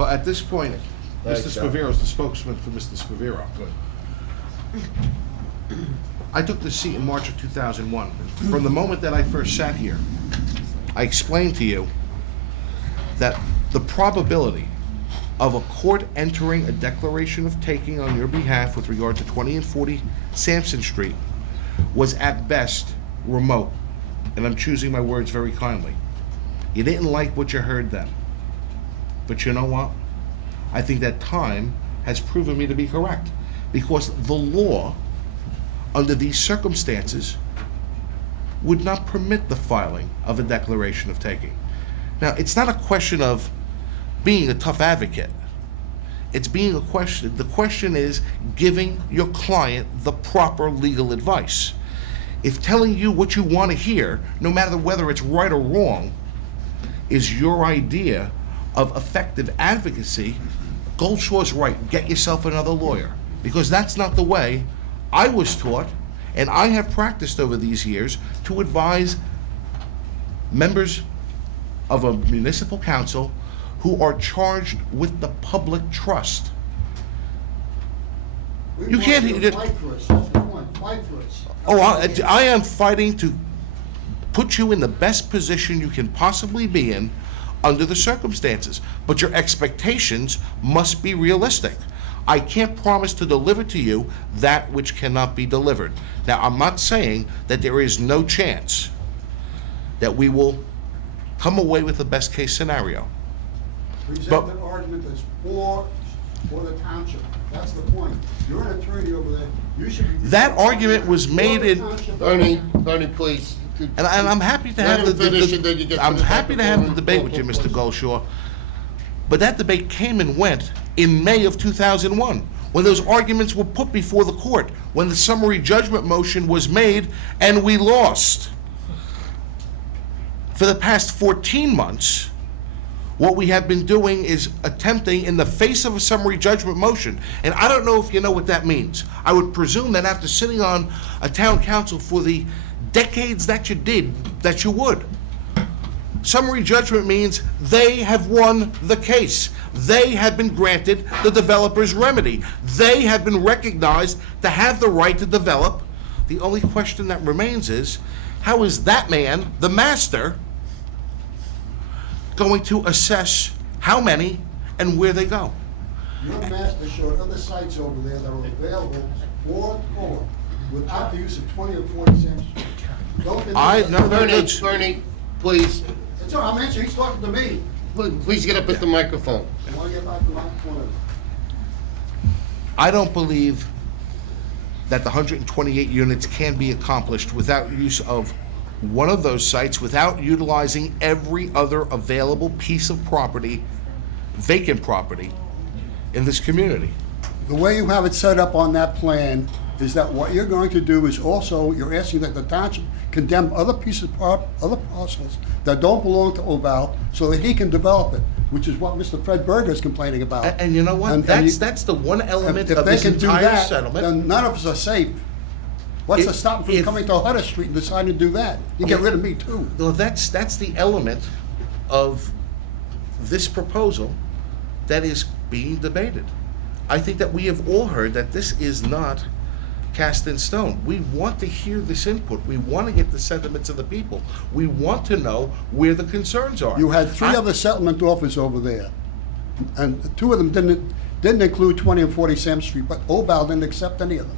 Well, at this point, Thanks, Mr. John. Spavero is the spokesman for Mr. Spavero. I took this seat in March of 2001. From the moment that I first sat here, I explained to you that the probability of a court entering a declaration of taking on your behalf with regard to 20 and 40 Sampson Street was at best remote, and I'm choosing my words very kindly. You didn't like what you heard then, but you know what? I think that time has proven me to be correct, because the law, under these circumstances, would not permit the filing of a declaration of taking. Now, it's not a question of being a tough advocate. It's being a question, the question is giving your client the proper legal advice. If telling you what you want to hear, no matter whether it's right or wrong, is your idea of effective advocacy, Goldshaw's right, get yourself another lawyer. Because that's not the way I was taught, and I have practiced over these years to advise members of a municipal council who are charged with the public trust. You can't. Fight for us, that's the point, fight for us. Oh, I am fighting to put you in the best position you can possibly be in under the circumstances. But your expectations must be realistic. I can't promise to deliver to you that which cannot be delivered. Now, I'm not saying that there is no chance that we will come away with the best case scenario. Present an argument that's for the township, that's the point. You're an attorney over there, you should be. That argument was made in, Bernie, please. and I'm happy to Let have him finish and then you get to I'm the happy to have the microphone. debate with you, Mr. Goldshaw. But that debate came and went in May of 2001, when those arguments were put before the court, when the summary judgment motion was made, and we lost. For the past 14 months, what we have been doing is attempting, in the face of a summary judgment motion, and I don't know if you know what that means. I would presume that after sitting on a town council for the decades that you did, that you would. Summary judgment means they have won the case. They have been granted the developer's remedy. They have been recognized to have the right to develop. The only question that remains is, how is that man, the master, going to assess how many and where they go? Your master showed other sites over there that are available for the court without the use of 20 or 40 cents. Bernie, please, It's all right, I'm answering, he's talking to me. please get up at the microphone. I want to get back to my point. I don't believe that the 128 units can be accomplished without use of one of those sites, without utilizing every other available piece of property, vacant property, in this community. The way you have it set up on that plan is that what you're going to do is also, you're asking that the township condemn other pieces, other parcels that don't belong to Obal so that he can develop it, which is what Mr. Fred Berger is complaining about. And you know what? And That's the one element if of they this can do entire that, settlement. then none of us are safe. What's to stop them from coming to Hutter Street and deciding to do that? You get rid of me too. Well, that's the element of this proposal that is being debated. I think that we have all heard that this is not cast in stone. We want to hear this input. We want to get the sentiments of the people. We want to know where the concerns are. You had three other settlement offers over there, and two of them didn't include 20 and 40 Sam Street, but Obal didn't accept any of them.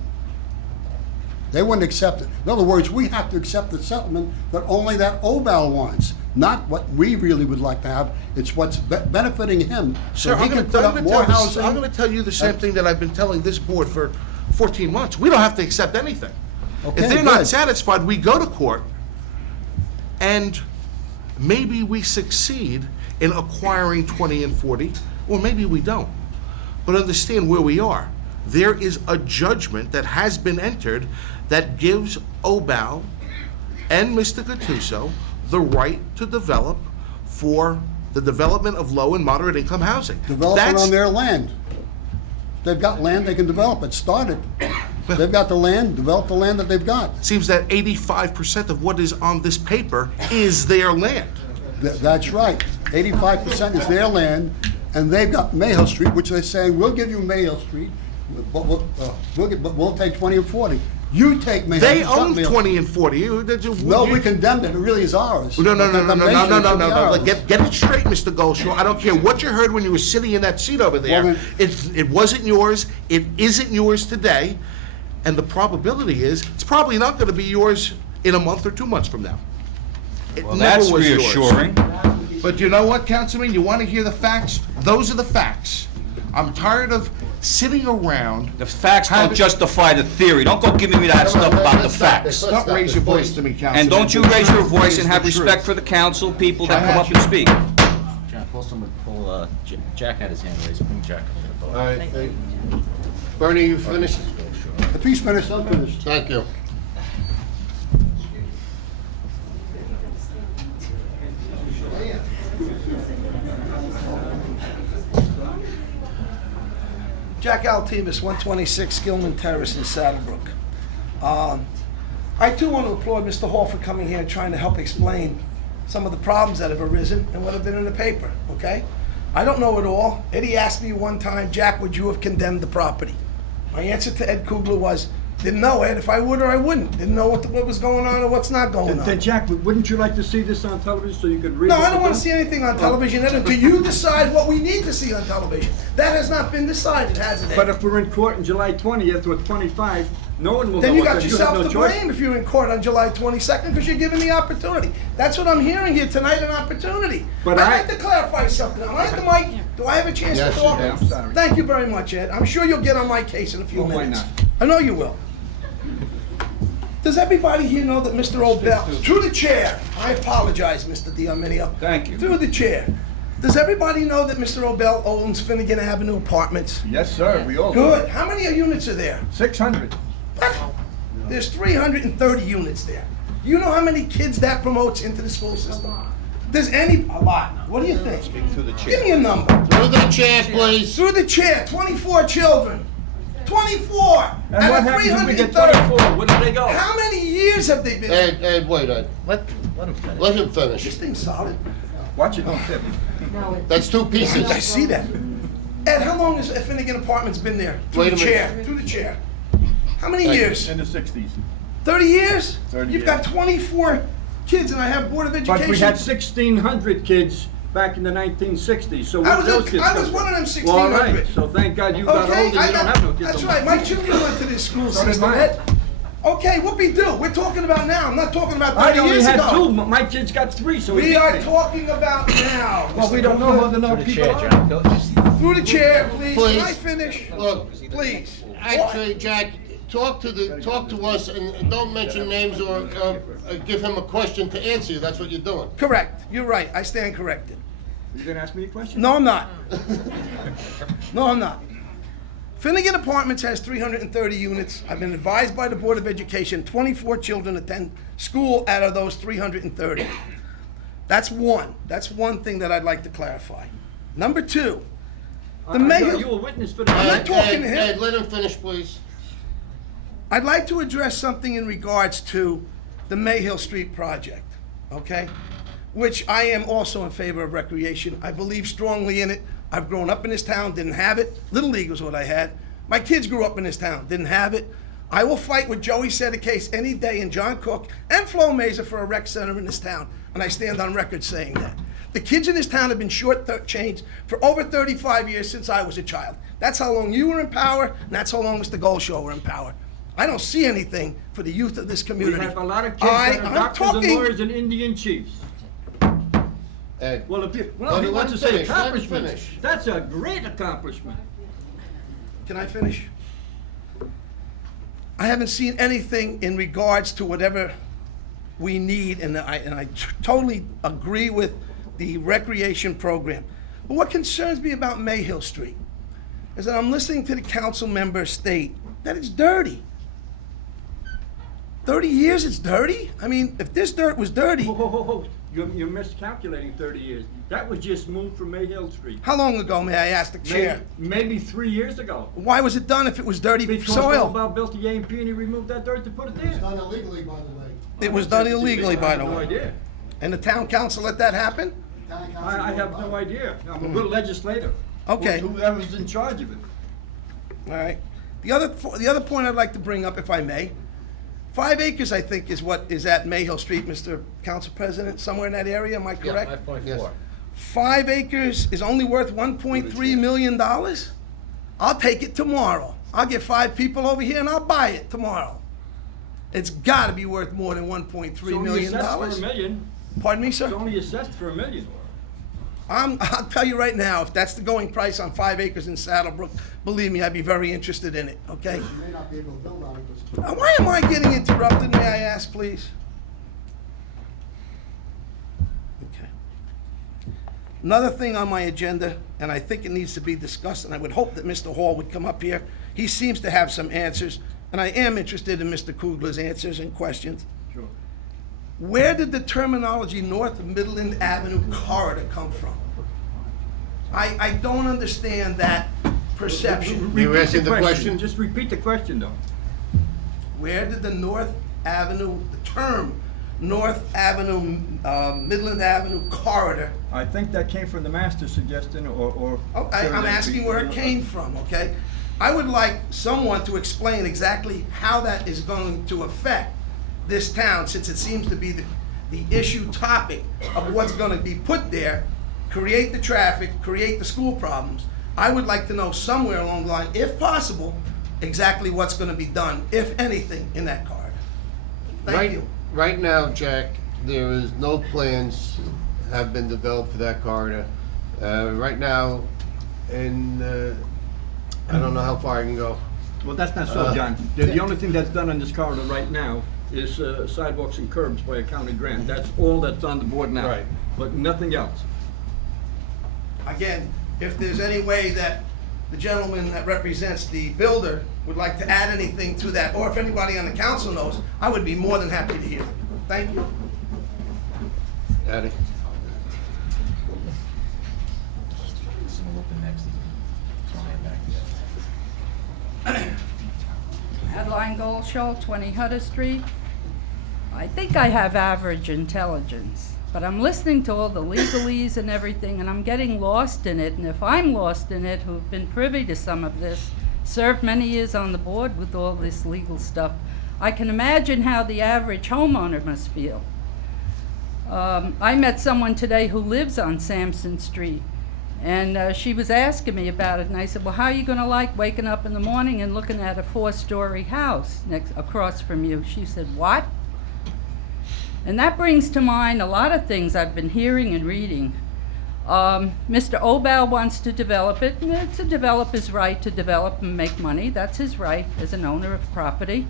They wouldn't accept it. In other words, we have to accept the settlement that only that Obal wants, not what we really would like to have. It's what's benefiting him. Sir, he I'm can going put up more housing. to tell you the same thing that I've been telling this board for 14 months. We don't have to accept anything. Okay, If they're not good. satisfied, we go to court, and maybe we succeed in acquiring 20 and 40, or maybe we don't. But understand where we are. There is a judgment that has been entered that gives Obal and Mr. Gattuso the right to develop for the development of low and moderate income housing. Develop it on their land. They've got land, they can develop it. Start it. They've got the land, develop the land that they've got. Seems that 85% of what is on this paper is their land. That's right. 85% is their land. and they've got Mayhill Street, which they're saying, we'll give you Mayhill Street, but we'll take 20 and 40. You take Mayhill. They it's not own Mayhill. 20 and 40. No, we condemned it, it really is ours. No. The condemnation should be ours. Get it straight, Mr. Goldschmidt. I don't care what you heard when you were sitting in that seat over there. Well, It wasn't yours. It isn't yours today. And the probability is, it's probably not gonna be yours in a month or 2 months from now. It Well, never that's was yours. reassuring. But you know what, Councilman? You wanna hear the facts? Those are the facts. I'm tired of sitting around. The facts don't having- justify the theory. Don't go giving me that stuff about the Let's stop facts. this. Don't raise your voice to me, Councilman. And don't you raise your voice and have It's the respect truth. for the council people that I come had up you. and speak. Jack, Jack had his hand raised. Bring Jack up to the All podium. right, thank you. Bernie, you finished? If he's finished, I'm finished. Thank you. Jack Altimus, 126 Gilman Terrace in Saddlebrook. I too want to applaud Mr. Hall for coming here and trying to help explain some of the problems that have arisen and what have been in the paper, okay? I don't know it all. Eddie asked me one time, Jack, would you have condemned the property? My answer to Ed Kugler was, didn't know, Ed, if I would or I wouldn't. Didn't know what was going on or what's not going Then on. Jack, wouldn't you like to see this on television so you could read? No, what I don't they're want to doing? see anything on television, Ed, until you decide what we need to see on television. That has not been decided, has it, Ed? But if we're in court on July 20th or 25, no one will Then know you what got to do. You have yourself no to choice. blame if you're in court on July 22nd because you're given the opportunity. That's what I'm hearing here tonight, an opportunity. But I'd I- like to clarify something. Am I at the mic? Do I have a chance Yes, to you talk? do. I'm sorry. Thank you very much, Ed. I'm sure you'll get on my case in a few Well, why minutes. not? I know you will. Does everybody here know that Mr. O'Bell, through the chair, I apologize, Mr. D'Arminio. Thank you. Through the chair. Does everybody know that Mr. O'Bell owns Finnegan Avenue Apartments? Yes, sir, we all. Good. How many units are there? 600. What? There's 330 units there. You know how many kids that promotes into the school system? There's a lot. What do you think? Give me a number. Through the chair, please. Through the chair, 24 children. 24! And out what of happens if we get 330. 24? Where do they go? How many years have they been? Ed, wait, Ed. Let him finish. Let him finish. This thing's solid. Watch it, don't tip. That's two pieces. I see that. Ed, how long has Finnegan Apartments been there? Through Wait the a minute. chair. Through the chair. How many Thank you. years? In the 60s. 30 years? 30 You've years. got 24 kids, and I have Board of Education. But we had 1,600 kids back in the 1960s, so I where was did a- those kids I come was from? one of them Well, all 1,600. right, so thank God you got older, Okay, you don't have no kids. that's no right. more. My children went to this school So did system. mine. Ed. Okay, whoopie-doo. We're talking about now. I'm not talking about 30 I only years had ago. 2, my kids got 3, so We beat are me. talking about now. Well, we Mr. don't know Copeland. who the Through the people chair, are. Jack. Go, just, Through the chair, please. Please. Can I finish? Look, Please. actually, Jack, talk to us and don't mention names or give him a question to answer you. That's what you're doing. Correct. You're right. I stand corrected. You gonna ask me a question? No, I'm not. No, I'm not. Finnegan Apartments has 330 units. I've been advised by the Board of Education, 24 children attend school out of those 330. That's one. That's one thing that I'd like to clarify. Number two, the mayor. You were witness for the. I'm not Ed, talking to him. Ed, let him finish, please. I'd like to address something in regards to the Mayhill Street project, okay? Which I am also in favor of recreation. I believe strongly in it. I've grown up in this town, didn't have it. Little League was what I had. My kids grew up in this town, didn't have it. I will fight with Joey Case any day and John Cook and Flo Mazer for a rec center in this town. And I stand on record saying that. The kids in this town have been short-changed for over 35 years since I was a child. That's how long you were in power, and that's how long Mr. Goldshaw were in power. I don't see anything for the youth of this We community. have a lot of kids that are I'm doctors and talking. lawyers and Indian chiefs. Ed. Well, if you, well, Let he him wants to say finish, let him accomplishments. finish. That's a great accomplishment. Can I finish? I haven't seen anything in regards to whatever we need, and I totally agree with the recreation program. But what concerns me about Mayhill Street is that I'm listening to the council member state that it's dirty. 30 years it's dirty? I mean, if this dirt was dirty, Ho, ho, ho, ho. You're miscalculating 30 years. That was just moved from Mayhill Street. how long ago, may I ask the chair? Maybe 3 years ago. Why was it done if it was dirty Because soil? Bob built the A&P and he removed that dirt to put it there. Done illegally, by the way. It was done illegally, by the I have no way. idea. And the town council let that happen? I have no idea. I'm a good legislator. Okay. Whoever's in charge of it. All right. The other point I'd like to bring up, if I may, 5 acres, I think, is what is at Mayhill Street, Mr. Council President, somewhere in that area, am I correct? 5.4. 5 acres is only worth $1.3 million? I'll take it tomorrow. I'll get 5 people over here and I'll buy it tomorrow. It's gotta be worth more than $1.3 It's only million. assessed for $1 million. Pardon me, It's sir? only assessed for $1 million. I'll tell you right now, if that's the going price on 5 acres in Saddlebrook, believe me, I'd be very interested in it, okay? You may not be able to build on it, because Why am I getting interrupted, may I ask, please? Okay. Another thing on my agenda, and I think it needs to be discussed, and I would hope that Mr. Hall would come up here. He seems to have some answers, and I am interested in Mr. Kugler's answers and questions. Sure. Where did the terminology North Midland Avenue corridor come from? I don't understand that perception. You Repeat asking the question? Just repeat the question, though. Where did the North Avenue, the term North Avenue, Midland Avenue corridor, I think that came from the master suggestion, or. I'm asking where it came from, okay? I would like someone to explain exactly how that is going to affect this town, since it seems to be the issue topic of what's gonna be put there, create the traffic, create the school problems. I would like to know somewhere along the line, if possible, exactly what's gonna be done, if anything, in that corridor. Thank you. Right now, Jack, there is no plans have been developed for that corridor. Right now, I don't know how far I can go. Well, that's not so, John. The only thing that's done on this corridor right now is sidewalks and curbs by a county grant. That's all that's on the board now. Right. But nothing else. Again, if there's any way that the gentleman that represents the builder would like to add anything to that, or if anybody on the council knows, I would be more than happy to hear. Thank you. Addie? Adeline Goldschall, 20 Hutter Street. I think I have average intelligence, but I'm listening to all the legalese and everything, and I'm getting lost in it. And if I'm lost in it, who've been privy to some of this, served many years on the board with all this legal stuff, I can imagine how the average homeowner must feel. I met someone today who lives on Sampson Street, and she was asking me about it, and I said, well, how are you gonna like waking up in the morning and looking at a 4-story house across from you? She said, what? And that brings to mind a lot of things I've been hearing and reading. Mr. Obal wants to develop it, and it's a developer's right to develop and make money. That's his right as an owner of property.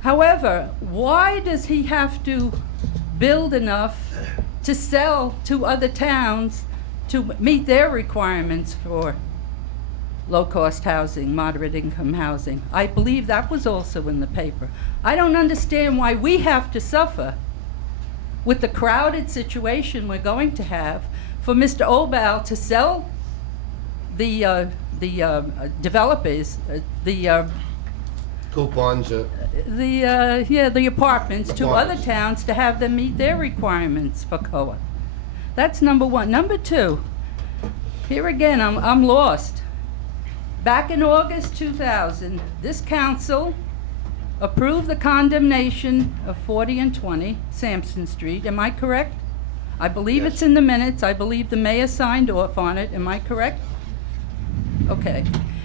However, why does he have to build enough to sell to other towns to meet their requirements for low-cost housing, moderate-income housing? I believe that was also in the paper. I don't understand why we have to suffer with the crowded situation we're going to have for Mr. Obal to sell the developers, Coupons, the apartments to other towns to have them meet their requirements for COA. That's number one. Number two, here again, I'm lost. Back in August 2000, this council approved the condemnation of 40 and 20 Sampson Street. Am I correct? I believe Yes. it's in the minutes. I believe the mayor signed off on it. Am I correct? Okay.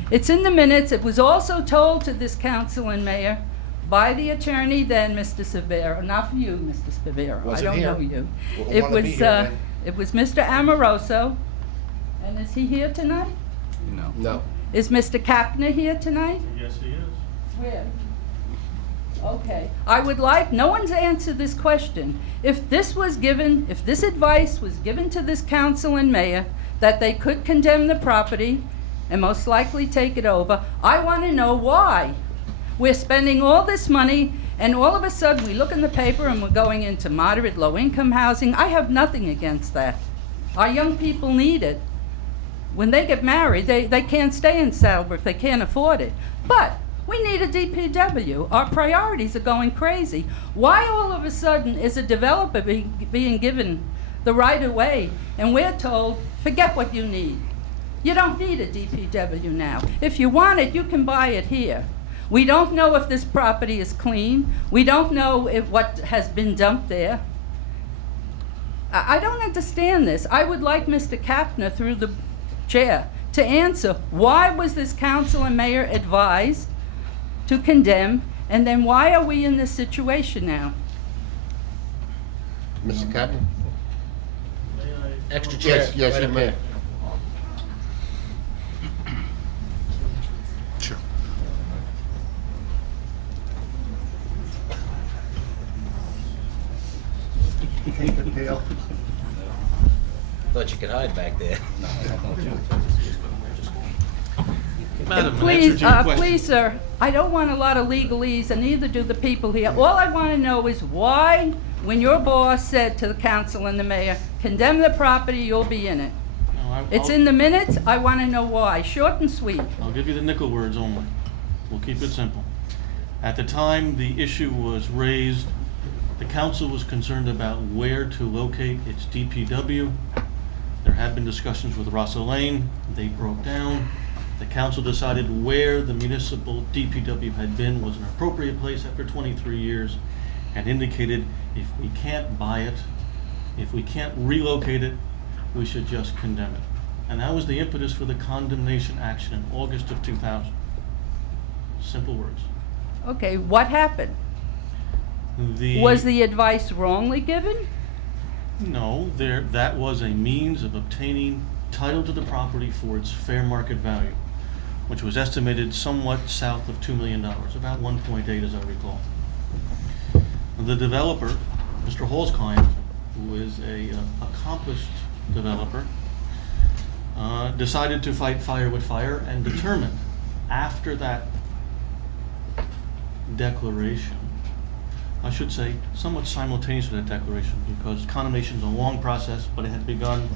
It's in the minutes. It was also told to this council and mayor by the attorney then, Mr. Severo. Not for you, Mr. Severo. Wasn't I don't here. know you. Wouldn't It wanna was, be here then. it was Mr. Amoroso. And is he here tonight? no. Is Mr. Kapner here tonight? Yes, he is. Where? Okay. I would like, no one's answered this question. If this advice was given to this council and mayor, that they could condemn the property and most likely take it over, I want to know why. We're spending all this money, and all of a sudden we look in the paper and we're going into moderate, low-income housing. I have nothing against that. Our young people need it. When they get married, they can't stay in Saddlebrook. They can't afford it. But we need a DPW. Our priorities are going crazy. Why all of a sudden is a developer being given the right-of-way, and we're told, forget what you need. You don't need a DPW now. If you want it, you can buy it here. We don't know if this property is clean. We don't know what has been dumped there. I don't understand this. I would like Mr. Kapner, through the chair, to answer, why was this council and mayor advised to condemn, and then why are we in this situation now? Mr. Captain? Extra chair. Yes, right you up may. here. Sure. Thought you could hide back there. Madam, in answer Please, to your question- please, sir, I don't want a lot of legalese, and neither do the people here. All I want to know is why, when your boss said to the council and the mayor, condemn the property, you'll be in it. It's in the minutes, I want to know why, short and sweet. I'll give you the nickel words only. We'll keep it simple. At the time the issue was raised, the council was concerned about where to locate its DPW. There had been discussions with Russell Lane, they broke down. The council decided where the municipal DPW had been was an appropriate place after 23 years, and indicated if we can't buy it, if we can't relocate it, we should just condemn it. And that was the impetus for the condemnation action in August of 2000. Simple words. Okay, what happened? Was the advice wrongly given? No, that was a means of obtaining title to the property for its fair market value, which was estimated somewhat south of $2 million, about 1.8 as I recall. The developer, Mr. Hall's client, who is a accomplished developer, decided to fight fire with fire and determined after that declaration, I should say somewhat simultaneous with that declaration, because condemnation is a long process, but it had begun,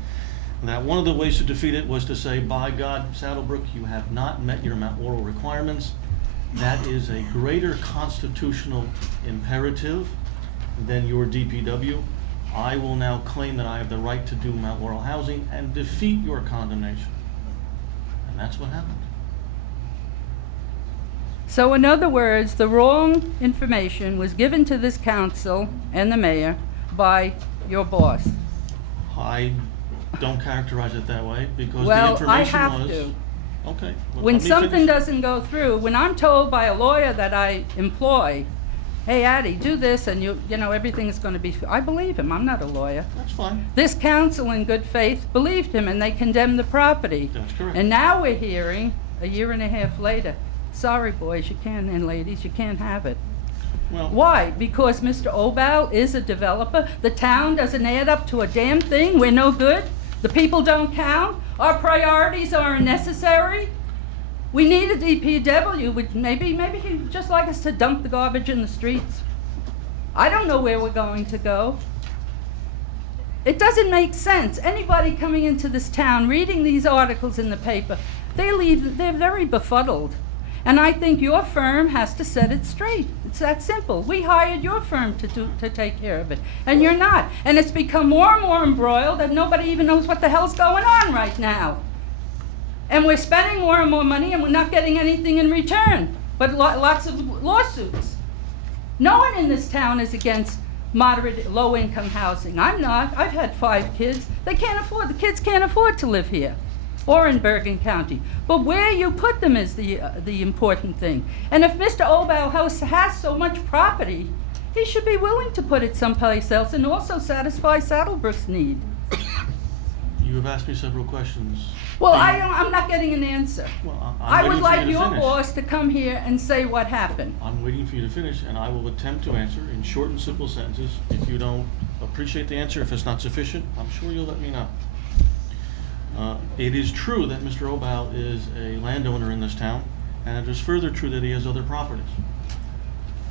that one of the ways to defeat it was to say, by God, Saddlebrook, you have not met your Mount Laurel requirements. That is a greater constitutional imperative than your DPW. I will now claim that I have the right to do Mount Laurel housing and defeat your condemnation. And that's what happened. So in other words, the wrong information was given to this council and the mayor by your boss. I don't characterize it that way, because the Well, I information have was... to. Okay. well, When let me something finish. doesn't go through, when I'm told by a lawyer that I employ, hey, Addie, do this and you know, everything's going to be, I believe him, I'm not a lawyer. That's fine. This council in good faith believed him and they condemned the property. That's correct. And now we're hearing, a year and a half later, sorry boys, you can't, and ladies, you can't have it. Well, Why? Because Mr. Obal is a developer? The town doesn't add up to a damn thing? We're no good? The people don't count? Our priorities are unnecessary? We need a DPW, which maybe he'd just like us to dump the garbage in the streets. I don't know where we're going to go. It doesn't make sense. Anybody coming into this town, reading these articles in the paper, they're very befuddled. And I think your firm has to set it straight. It's that simple. We hired your firm to take care of it, and you're not. And it's become more and more embroiled that nobody even knows what the hell's going on right now. And we're spending more and more money, and we're not getting anything in return, but lots of lawsuits. No one in this town is against moderate, low-income housing. I'm not. I've had 5 kids. The kids can't afford to live here or in Bergen County. But where you put them is the important thing. And if Mr. Obal has so much property, he should be willing to put it someplace else and also satisfy Saddlebrook's need. you have asked me several questions. Well, Do you- I'm not getting an answer. Well, I'm I would waiting for like you to your finish. boss to come here and say what happened. I'm waiting for you to finish, and I will attempt to answer in short and simple sentences. If you don't appreciate the answer, if it's not sufficient, I'm sure you'll let me know. It is true that Mr. Obal is a landowner in this town, and it is further true that he has other properties.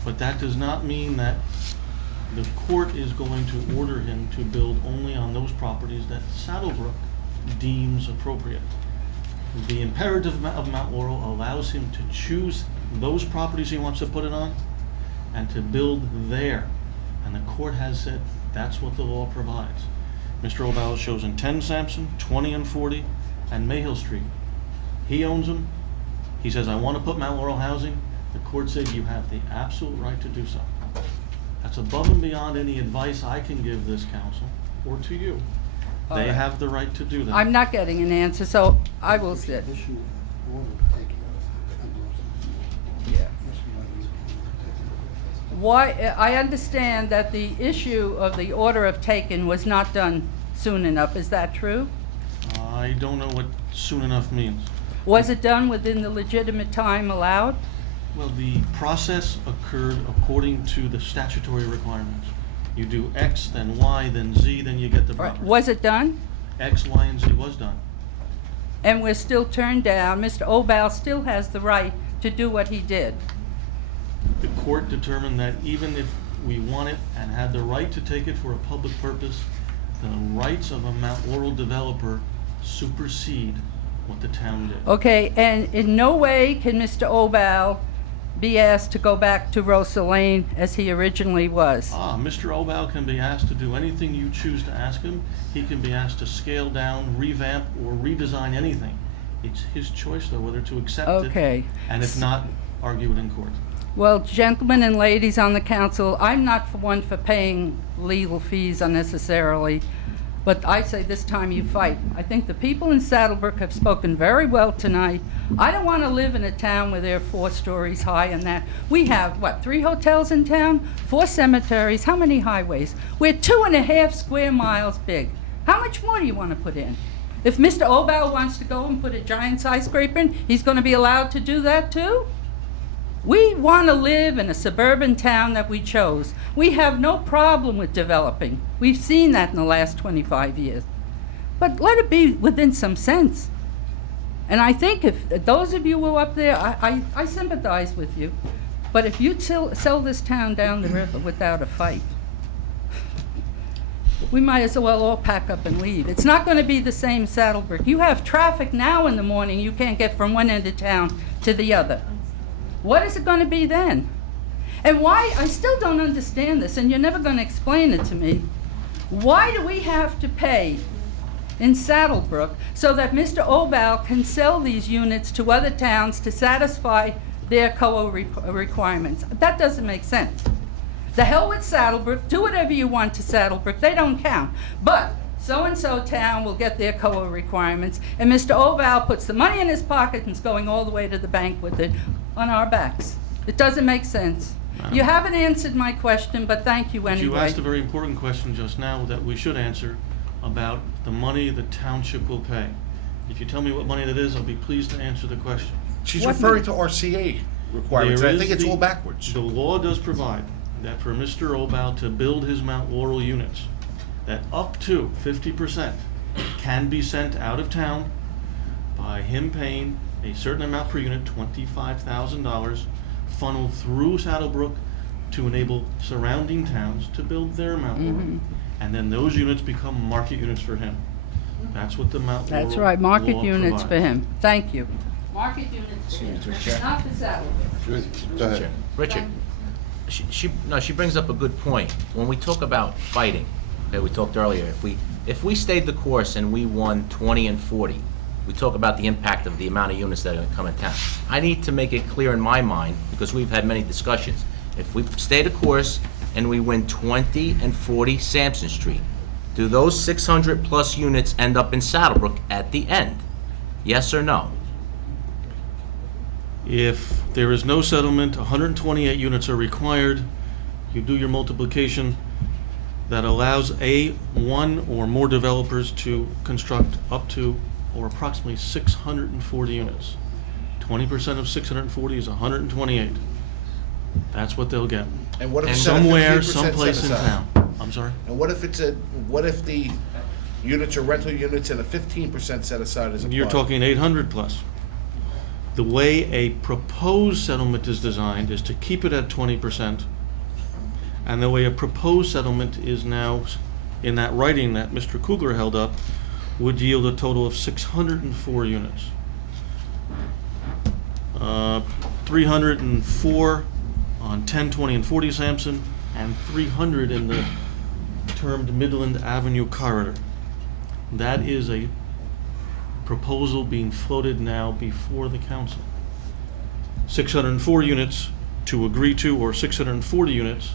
But that does not mean that the court is going to order him to build only on those properties that Saddlebrook deems appropriate. The imperative of Mount Laurel allows him to choose those properties he wants to put it on and to build there. And the court has said that's what the law provides. Mr. Obal has chosen 10 Sampson, 20 and 40, and Mayhill Street. He owns them. He says, I want to put Mount Laurel housing. The court said you have the absolute right to do so. That's above and beyond any advice I can give this council or to you. All They right. have the right to do that. I'm not getting an answer, so I will sit. Yeah. Why, I understand that the issue of the order of taking was not done soon enough. Is that true? I don't know what soon enough means. Was it done within the legitimate time allowed? Well, the process occurred according to the statutory requirements. You do X, then Y, then Z, then you get the Or property. was it done? X, Y, and Z was done. And we're still turned down. Mr. Obal still has the right to do what he did. The court determined that even if we want it and had the right to take it for a public purpose, the rights of a Mount Laurel developer supersede what the town did. Okay, and in no way can Mr. Obal be asked to go back to Rosa Lane as he originally was. Mr. Obal can be asked to do anything you choose to ask him. He can be asked to scale down, revamp, or redesign anything. It's his choice, though, whether to accept it. Okay. And if not, argue it in court. Well, gentlemen and ladies on the council, I'm not for one for paying legal fees unnecessarily, but I say this time you fight. I think the people in Saddlebrook have spoken very well tonight. I don't want to live in a town where they're 4 stories high and that. We have, what, 3 hotels in town, 4 cemeteries, how many highways? We're 2.5 square miles big. How much more do you want to put in? If Mr. Obal wants to go and put a giant skyscraper in, he's going to be allowed to do that too? We want to live in a suburban town that we chose. We have no problem with developing. We've seen that in the last 25 years. But let it be within some sense. And I think if those of you who are up there, I sympathize with you. But if you sell this town down the river without a fight, we might as well all pack up and leave. It's not going to be the same Saddlebrook. You have traffic now in the morning you can't get from one end of town to the other. What is it going to be then? And why, I still don't understand this, and you're never going to explain it to me. Why do we have to pay in Saddlebrook so that Mr. Obal can sell these units to other towns to satisfy their COA requirements? That doesn't make sense. The hell with Saddlebrook, do whatever you want to Saddlebrook, they don't count. But so-and-so town will get their COA requirements, and Mr. Obal puts the money in his pocket and is going all the way to the bank with it on our backs. It doesn't make sense. You haven't answered my question, but thank you anyway. You asked a very important question just now that we should answer about the money the township will pay. If you tell me what money that is, I'll be pleased to answer the question. She's What referring to RCA requirements. There I is think it's the- all backwards. The law does provide that for Mr. Obal to build his Mount Laurel units, that up to 50% can be sent out of town by him paying a certain amount per unit, $25,000, funneled through Saddlebrook to enable surrounding towns to build their Mount Laurel. And then those units become market units for him. That's what the Mount Laurel That's right, market law units for provides. him. Thank you. Market units for him, not for Saddlebrook. Go ahead. Richard, she brings up a good point. When we talk about fighting, okay, we talked earlier, if we stayed the course and we won 20 and 40, we talk about the impact of the amount of units that are going to come in town. I need to make it clear in my mind, because we've had many discussions. If we stay the course and we win 20 and 40 Sampson Street, do those 600 plus units end up in Saddlebrook at the end? Yes or no? If there is no settlement, 128 units are required. You do your multiplication. That allows one or more developers to construct up to or approximately 640 units. 20% of 640 is 128. That's what they'll get. And what if And it's at a Somewhere, 15% someplace in set aside? town. I'm sorry? And what if the units are rental units and a 15% set aside is applied? You're talking 800 plus. The way a proposed settlement is designed is to keep it at 20%. And the way a proposed settlement is now, in that writing that Mr. Kugler held up, would yield a total of 604 units. 304 on 10, 20, and 40 Sampson, and 300 in the termed Midland Avenue corridor. That is a proposal being floated now before the council. 604 units to agree to, or 640 units,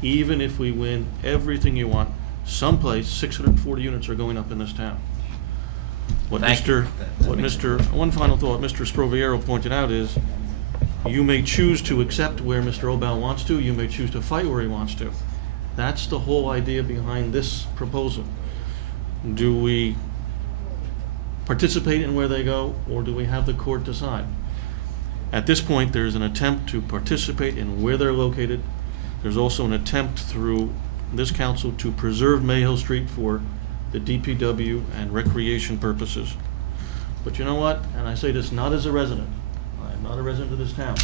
even if we win everything you want, someplace 640 units are going up in this town. One final thought, Mr. Sproviero pointed out is, you may choose to accept where Mr. Obal wants to, you may choose to fight where he wants to. That's the whole idea behind this proposal. Do we participate in where they go, or do we have the court decide? At this point, there's an attempt to participate in where they're located. There's also an attempt through this council to preserve Mayhill Street for the DPW and recreation purposes. But you know what? And I say this not as a resident. I'm not a resident of this town.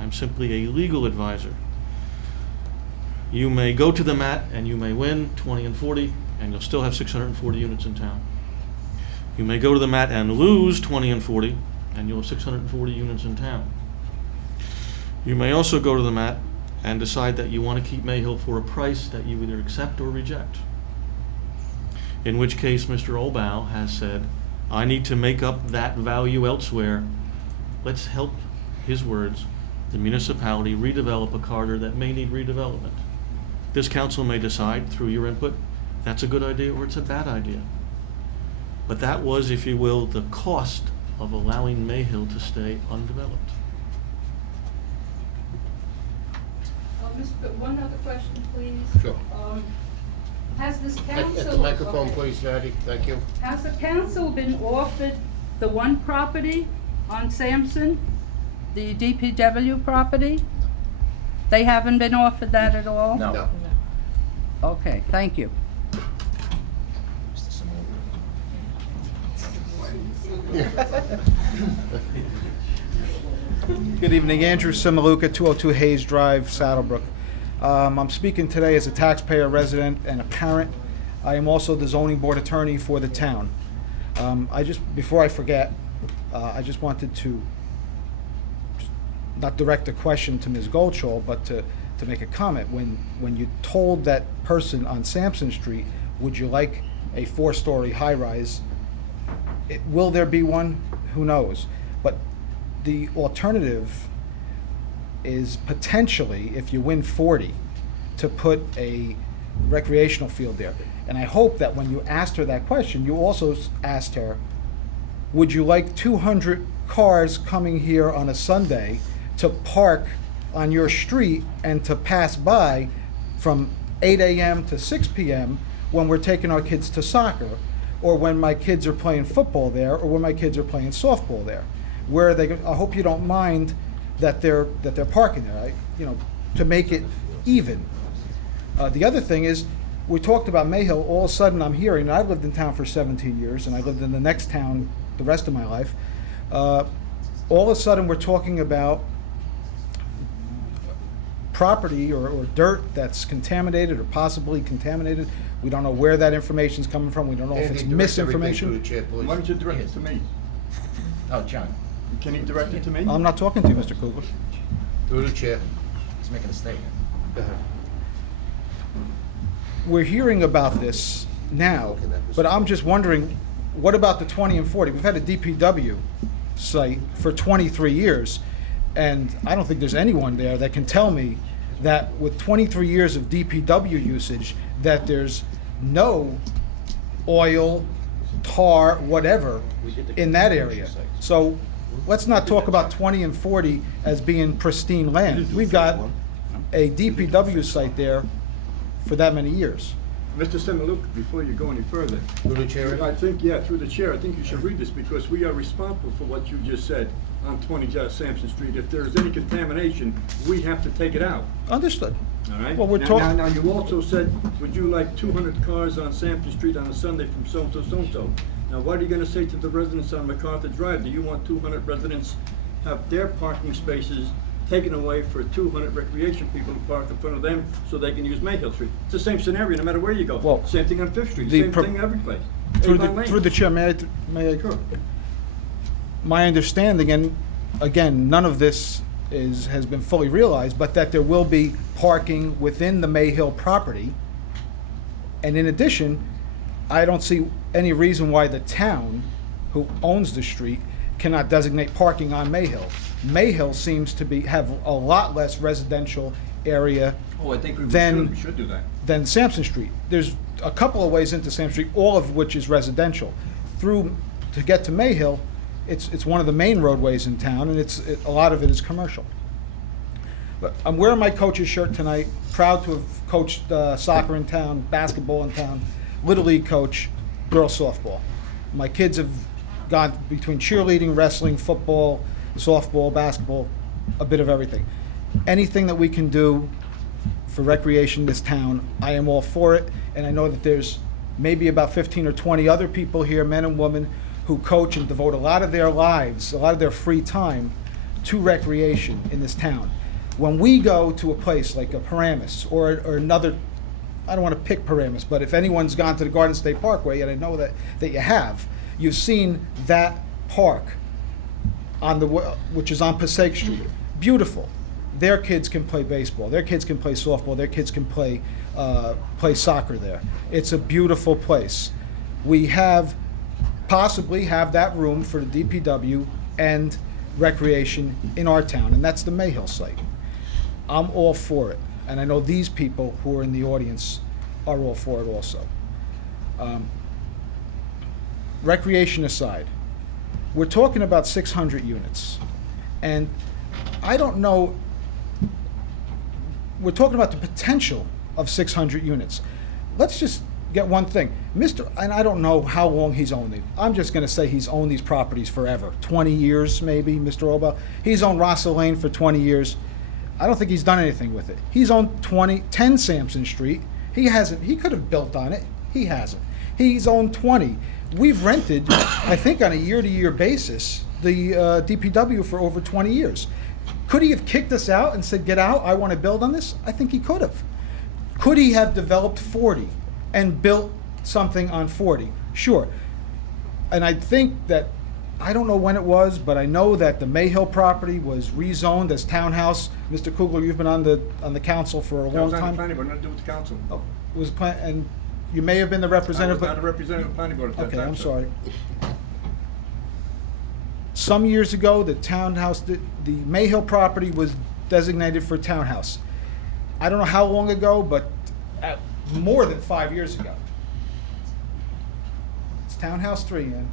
I'm simply a legal advisor. You may go to the mat and you may win 20 and 40, and you'll still have 640 units in town. You may go to the mat and lose 20 and 40, and you'll have 640 units in town. You may also go to the mat and decide that you want to keep Mayhill for a price that you either accept or reject. In which case, Mr. Obal has said, I need to make up that value elsewhere. Let's help, his words, the municipality redevelop a corridor that may need redevelopment. This council may decide, through your input, that's a good idea or it's a bad idea. But that was, if you will, the cost of allowing Mayhill to stay undeveloped. One other question, please. Sure. Has this At council... the microphone, okay. please, Natty, thank you. Has the council been offered the one property on Sampson, the DPW property? They haven't been offered that at all? No. No. Okay, thank you. Good evening, Andrew Simaluka, 202 Hayes Drive, Saddlebrook. I'm speaking today as a taxpayer, resident, and a parent. I am also the zoning board attorney for the town. Before I forget, I just wanted to not direct a question to Ms. Goldschall, but to make a comment. When you told that person on Sampson Street, would you like a 4-story high-rise? Will there be one? Who knows? But the alternative is potentially, if you win 40, to put a recreational field there. And I hope that when you asked her that question, you also asked her, would you like 200 cars coming here on a Sunday to park on your street and to pass by from 8 a.m. to 6 p.m. when we're taking our kids to soccer, or when my kids are playing football there, or when my kids are playing softball there? Where are they? I hope you don't mind that they're parking there, to make it even. The other thing is, we talked about Mayhill. All of a sudden, I'm hearing, and I've lived in town for 17 years, and I lived in the next town the rest of my life. All of a sudden, we're talking about property or dirt that's contaminated or possibly contaminated. We don't know where that information's coming from. We don't know if it's Andy, direct everything misinformation. through the chair, please. Why don't you direct it to me? Oh, John, Can you direct it to me? I'm not talking to you, Mr. Kugler. Through the chair. he's making a statement. Go ahead. We're hearing about this now, but I'm just wondering, what about the 20 and 40? We've had a DPW site for 23 years, and I don't think there's anyone there that can tell me that with 23 years of DPW usage, that there's no oil, tar, whatever in that area. So let's not talk about 20 and 40 as being pristine land. We've got a DPW site there for that many years. Mr. Simaluka, before you go any further, Through the chair. I think, through the chair, I think you should read this because we are responsible for what you just said on 20 Sampson Street. If there's any contamination, we have to take it out, Understood. all right? Well, we're Now- talk- Now, you also said, would you like 200 cars on Sampson Street on a Sunday from so-and-so, so-and-so? Now, what are you gonna say to the residents on MacArthur Drive? Do you want 200 residents have their parking spaces taken away for 200 recreation people to park in front of them so they can use Mayhill Street? It's the same scenario, no matter where you go. Well, Same thing on Fifth Street, the same pro- thing every place. Through Avon Lane. the chair, may I? Sure. My understanding, and again, none of this has been fully realized, but that there will be parking within the Mayhill property. And in addition, I don't see any reason why the town, who owns the street, cannot designate parking on Mayhill. Mayhill seems to have a lot less residential area Oh, I think we Then- should do that. than Sampson Street. There's a couple of ways into Sampson Street, all of which is residential. To get to Mayhill, it's one of the main roadways in town, and a lot of it is commercial. But I'm wearing my coach's shirt tonight, proud to have coached soccer in town, basketball in town, Little League coach, girls softball. My kids have gone between cheerleading, wrestling, football, softball, basketball, a bit of everything. Anything that we can do for recreation in this town, I am all for it, and I know that there's maybe about 15 or 20 other people here, men and women, who coach and devote a lot of their lives, a lot of their free time to recreation in this town. When we go to a place like a Paramus or another, I don't want to pick Paramus, but if anyone's gone to the Garden State Parkway, and I know that you have, you've seen that park which is on Passaic Street. Beautiful. Their kids can play baseball. Their kids can play softball. Their kids can play soccer there. It's a beautiful place. We possibly have that room for the DPW and recreation in our town, and that's the Mayhill site. I'm all for it, and I know these people who are in the audience are all for it also. Recreation aside, we're talking about 600 units, and I don't know, we're talking about the potential of 600 units. Let's just get one thing. And I don't know how long he's owned it. I'm just gonna say he's owned these properties forever, 20 years maybe, Mr. Obel. He's owned Rossell Lane for 20 years. I don't think he's done anything with it. He's owned 10 Sampson Street. He could have built on it. He hasn't. He's owned 20. We've rented, I think on a year-to-year basis, the DPW for over 20 years. Could he have kicked us out and said, get out, I want to build on this? I think he could have. Could he have developed 40 and built something on 40? Sure. And I think that, I don't know when it was, but I know that the Mayhill property was rezoned as townhouse. Mr. Kugler, you've been on the council for a long That was on the time. planning board, nothing to do with the council. Oh, it was and you may have been the I was representative. not a representative of the planning board at that Okay, time. I'm sir. sorry. Some years ago, the Mayhill property was designated for townhouse. I don't know how long ago, but more than 5 years ago. It's Townhouse 3 in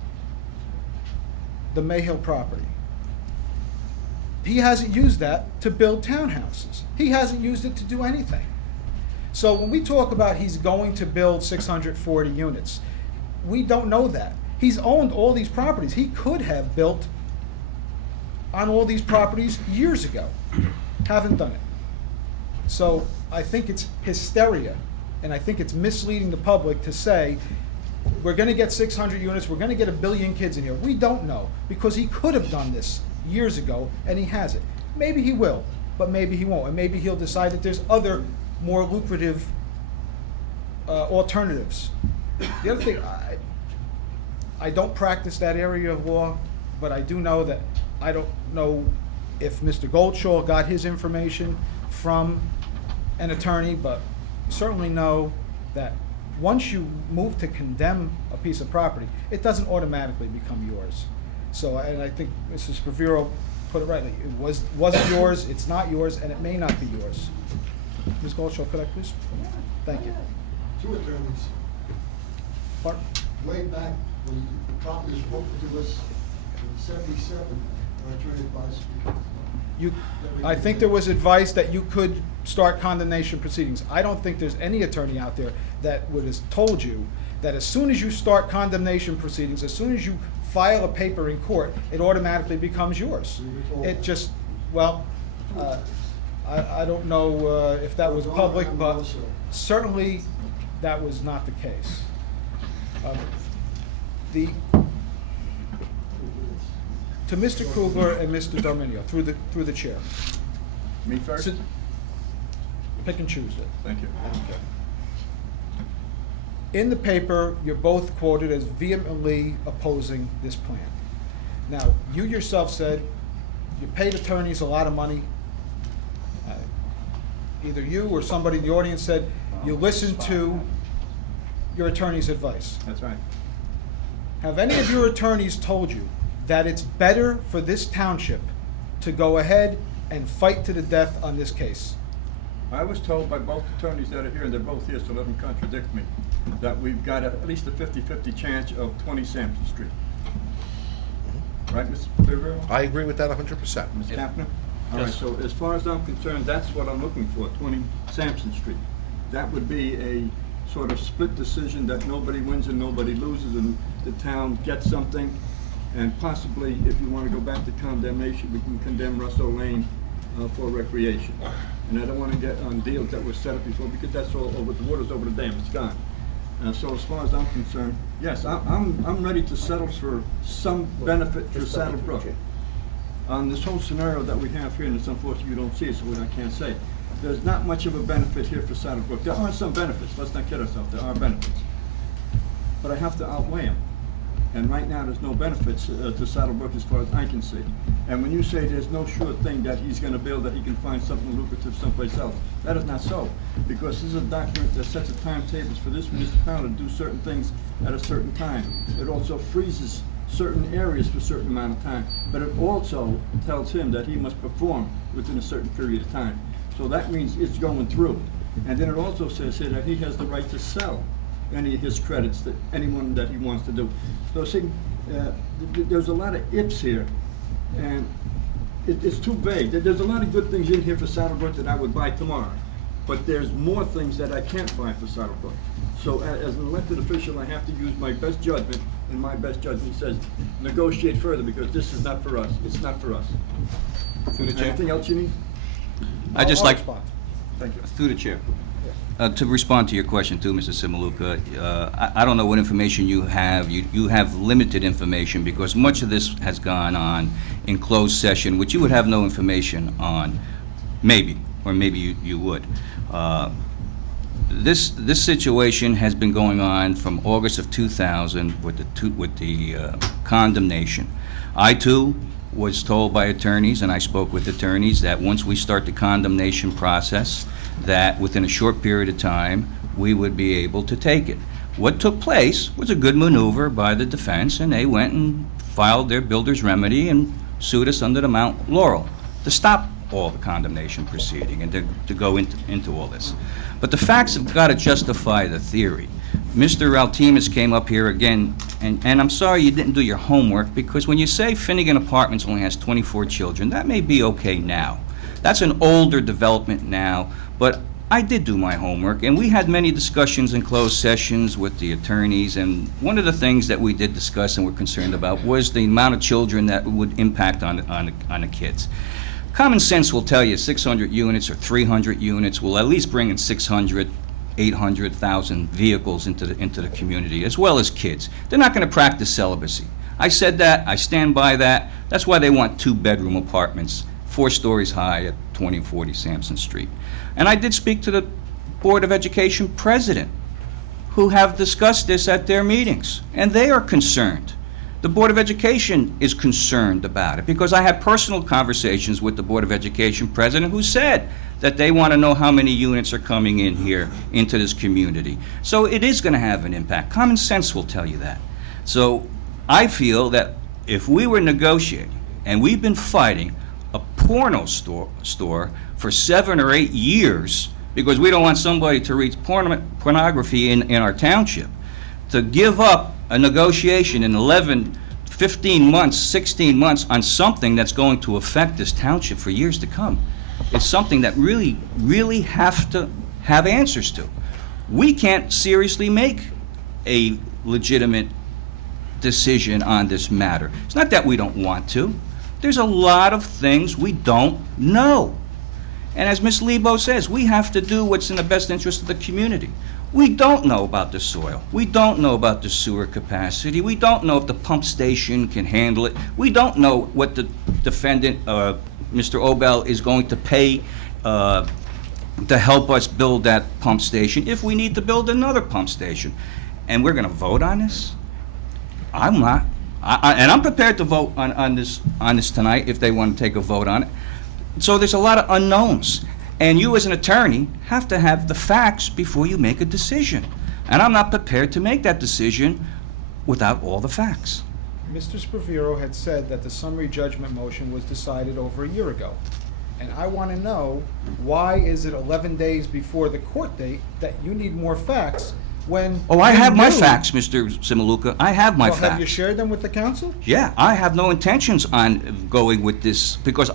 the Mayhill property. He hasn't used that to build townhouses. He hasn't used it to do anything. So when we talk about he's going to build 640 units, we don't know that. He's owned all these properties. He could have built on all these properties years ago. Haven't done it. So I think it's hysteria, and I think it's misleading the public to say, we're gonna get 600 units, we're gonna get 1 billion kids in here. We don't know, because he could have done this years ago, and he hasn't. Maybe he will, but maybe he won't, and maybe he'll decide that there's other more lucrative alternatives. The other thing, I don't practice that area of law, but I do know that, I don't know if Mr. Goldshaw got his information from an attorney, but certainly know that once you move to condemn a piece of property, it doesn't automatically become yours. So, and I think Mrs. Spraviro put it rightly, it wasn't yours, it's not yours, and it may not be yours. Ms. Goldshaw, could I please? Thank you. Two attorneys, Pardon? way back when the property was spoken to us in 77, our attorney advised me. I think there was advice that you could start condemnation proceedings. I don't think there's any attorney out there that would have told you that as soon as you start condemnation proceedings, as soon as you file a paper in court, it automatically becomes yours. It just, well, I don't know if that was public, but certainly that was not the case. To Mr. Kugler and Mr. Dominio, through the chair. Me first? So- Pick and choose it. Thank you. In the paper, you're both quoted as vehemently opposing this plan. Now, you yourself said you paid attorneys a lot of money. Either you or somebody in the audience said you listened to your attorney's advice. That's right. Have any of your attorneys told you that it's better for this township to go ahead and fight to the death on this case? I was told by both attorneys that are here, and they're both here, so let them contradict me, that we've got at least a 50-50 chance of 20 Sampson Street. Right, Mr. Rivera? I agree with that 100%. Ms. Kapner? All right, Yes. so as far as I'm concerned, that's what I'm looking for, 20 Sampson Street. That would be a sort of split decision that nobody wins and nobody loses, and the town gets something. And possibly, if you want to go back to condemnation, we can condemn Russell Lane for recreation. And I don't want to get on deals that were set up before, because that's all over, the water's over the dam, it's gone. So as far as I'm concerned, yes, I'm ready to settle for some benefit for Saddlebrook. On this whole scenario that we have here, and it's unfortunate you don't see it, so I can't say, there's not much of a benefit here for Saddlebrook. There are some benefits, let's not kid ourselves, there are benefits. But I have to outweigh them. And right now, there's no benefits to Saddlebrook as far as I can see. And when you say there's no sure thing that he's gonna build, that he can find something lucrative someplace else, that is not so. Because this is a document that sets the timetables for this municipality to do certain things at a certain time. It also freezes certain areas for a certain amount of time, but it also tells him that he must perform within a certain period of time. So that means it's going through. And then it also says here that he has the right to sell any of his credits to anyone that he wants to do. So see, there's a lot of ifs here, and it's too vague. There's a lot of good things in here for Saddlebrook that I would buy tomorrow, but there's more things that I can't buy for Saddlebrook. So as an elected official, I have to use my best judgment, and my best judgment says negotiate further, because this is not for us. It's not for us. Through the chair. Anything else you need? I just I'll like, respond. Thank you. through the chair. To respond to your question too, Mr. Simaluka, I don't know what information you have. You have limited information, because much of this has gone on in closed session, which you would have no information on, maybe, or maybe you would. This situation has been going on from August of 2000 with the condemnation. I too was told by attorneys, and I spoke with attorneys, that once we start the condemnation process, that within a short period of time, we would be able to take it. What took place was a good maneuver by the defense, and they went and filed their builder's remedy and sued us under the Mount Laurel to stop all the condemnation proceeding and to go into all this. But the facts have got to justify the theory. Mr. Altimus came up here again, and I'm sorry you didn't do your homework, because when you say Finnegan Apartments only has 24 children, that may be okay now. That's an older development now, but I did do my homework, and we had many discussions in closed sessions with the attorneys, and one of the things that we did discuss and were concerned about was the amount of children that would impact on the kids. Common sense will tell you 600 units or 300 units will at least bring in 600, 800,000 vehicles into the community, as well as kids. They're not going to practice celibacy. I said that, I stand by that. That's why they want 2-bedroom apartments, 4 stories high at 2040 Sampson Street. And I did speak to the Board of Education president, who have discussed this at their meetings, and they are concerned. The Board of Education is concerned about it, because I had personal conversations with the Board of Education president, who said that they want to know how many units are coming in here into this community. So it is going to have an impact. Common sense will tell you that. So I feel that if we were negotiating, and we've been fighting a porno store for 7 or 8 years, because we don't want somebody to read pornography in our township, to give up a negotiation in 11, 15 months, 16 months on something that's going to affect this township for years to come, it's something that really have to have answers to. We can't seriously make a legitimate decision on this matter. It's not that we don't want to. There's a lot of things we don't know. And as Ms. Lebo says, we have to do what's in the best interest of the community. We don't know about the soil. We don't know about the sewer capacity. We don't know if the pump station can handle it. We don't know what the defendant, Mr. Obel, is going to pay to help us build that pump station if we need to build another pump station. And we're going to vote on this? I'm not. And I'm prepared to vote on this tonight if they want to take a vote on it. So there's a lot of unknowns. And you as an attorney have to have the facts before you make a decision. And I'm not prepared to make that decision without all the facts. Mr. Spraviro had said that the summary judgment motion was decided over a year ago. And I want to know, why is it 11 days before the court date that you need more facts when... Oh, I you have my knew- facts, Mr. Simaluka. I have my Well, have you facts. shared them with the council? Yeah, I have no intentions on going with this, because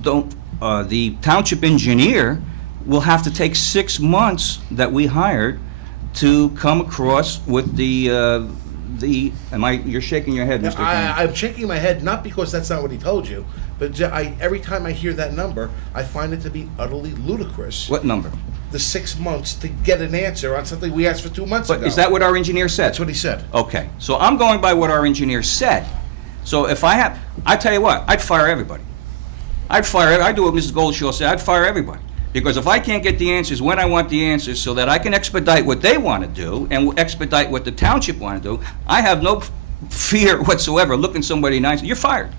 the township engineer will have to take 6 months that we hired to come across with you're shaking your head, Mr. Kane. I'm shaking my head, not because that's not what he told you, but every time I hear that number, I find it to be utterly ludicrous. What number? The 6 months to get an answer on something we asked for 2 months ago. But is that what our engineer said? That's what he said. Okay, so I'm going by what our engineer said. So if I tell you what, I'd fire everybody. I'd do what Mrs. Goldshaw said, I'd fire everybody. Because if I can't get the answers when I want the answers so that I can expedite what they want to do and expedite what the township want to do, I have no fear whatsoever looking somebody nice, you're fired.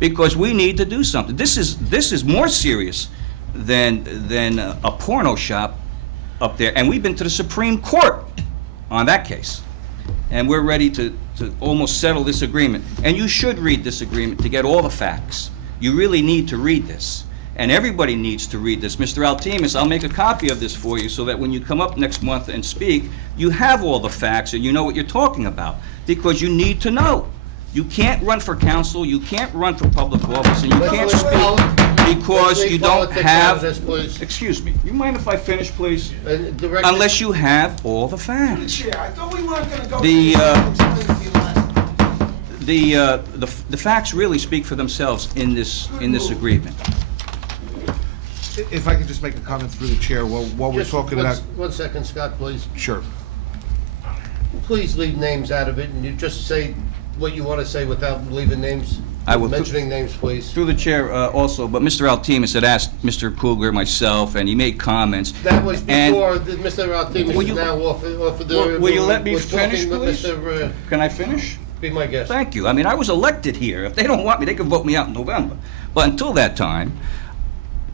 Because we need to do something. This is more serious than a porno shop up there. And we've been to the Supreme Court on that case. And we're ready to almost settle this agreement. And you should read this agreement to get all the facts. You really need to read this. And everybody needs to read this. Mr. Altimus, I'll make a copy of this for you so that when you come up next month and speak, you have all the facts and you know what you're talking about. Because you need to know. You can't run for council, you can't run for public office, and you can't speak because you don't have... Excuse me, you mind if I finish, please? Unless you have all the facts. Chair, I thought we weren't gonna go... The facts really speak for themselves in this agreement. If I could just make a comment through the chair while we're Just talking about... 1 second, Scott, please. Sure. Please leave names out of it, and you just say what you want to say without leaving names. I will. Mentioning names, please. Through the chair also, but Mr. Altimus had asked Mr. Kugler, myself, and he made comments. That was And- before Mr. Altimus Will is you- now off of the... Will you let me we're finish, talking with please? Mr. Can I finish? Be my guest. Thank you. I mean, I was elected here. If they don't want me, they can vote me out in November. But until that time,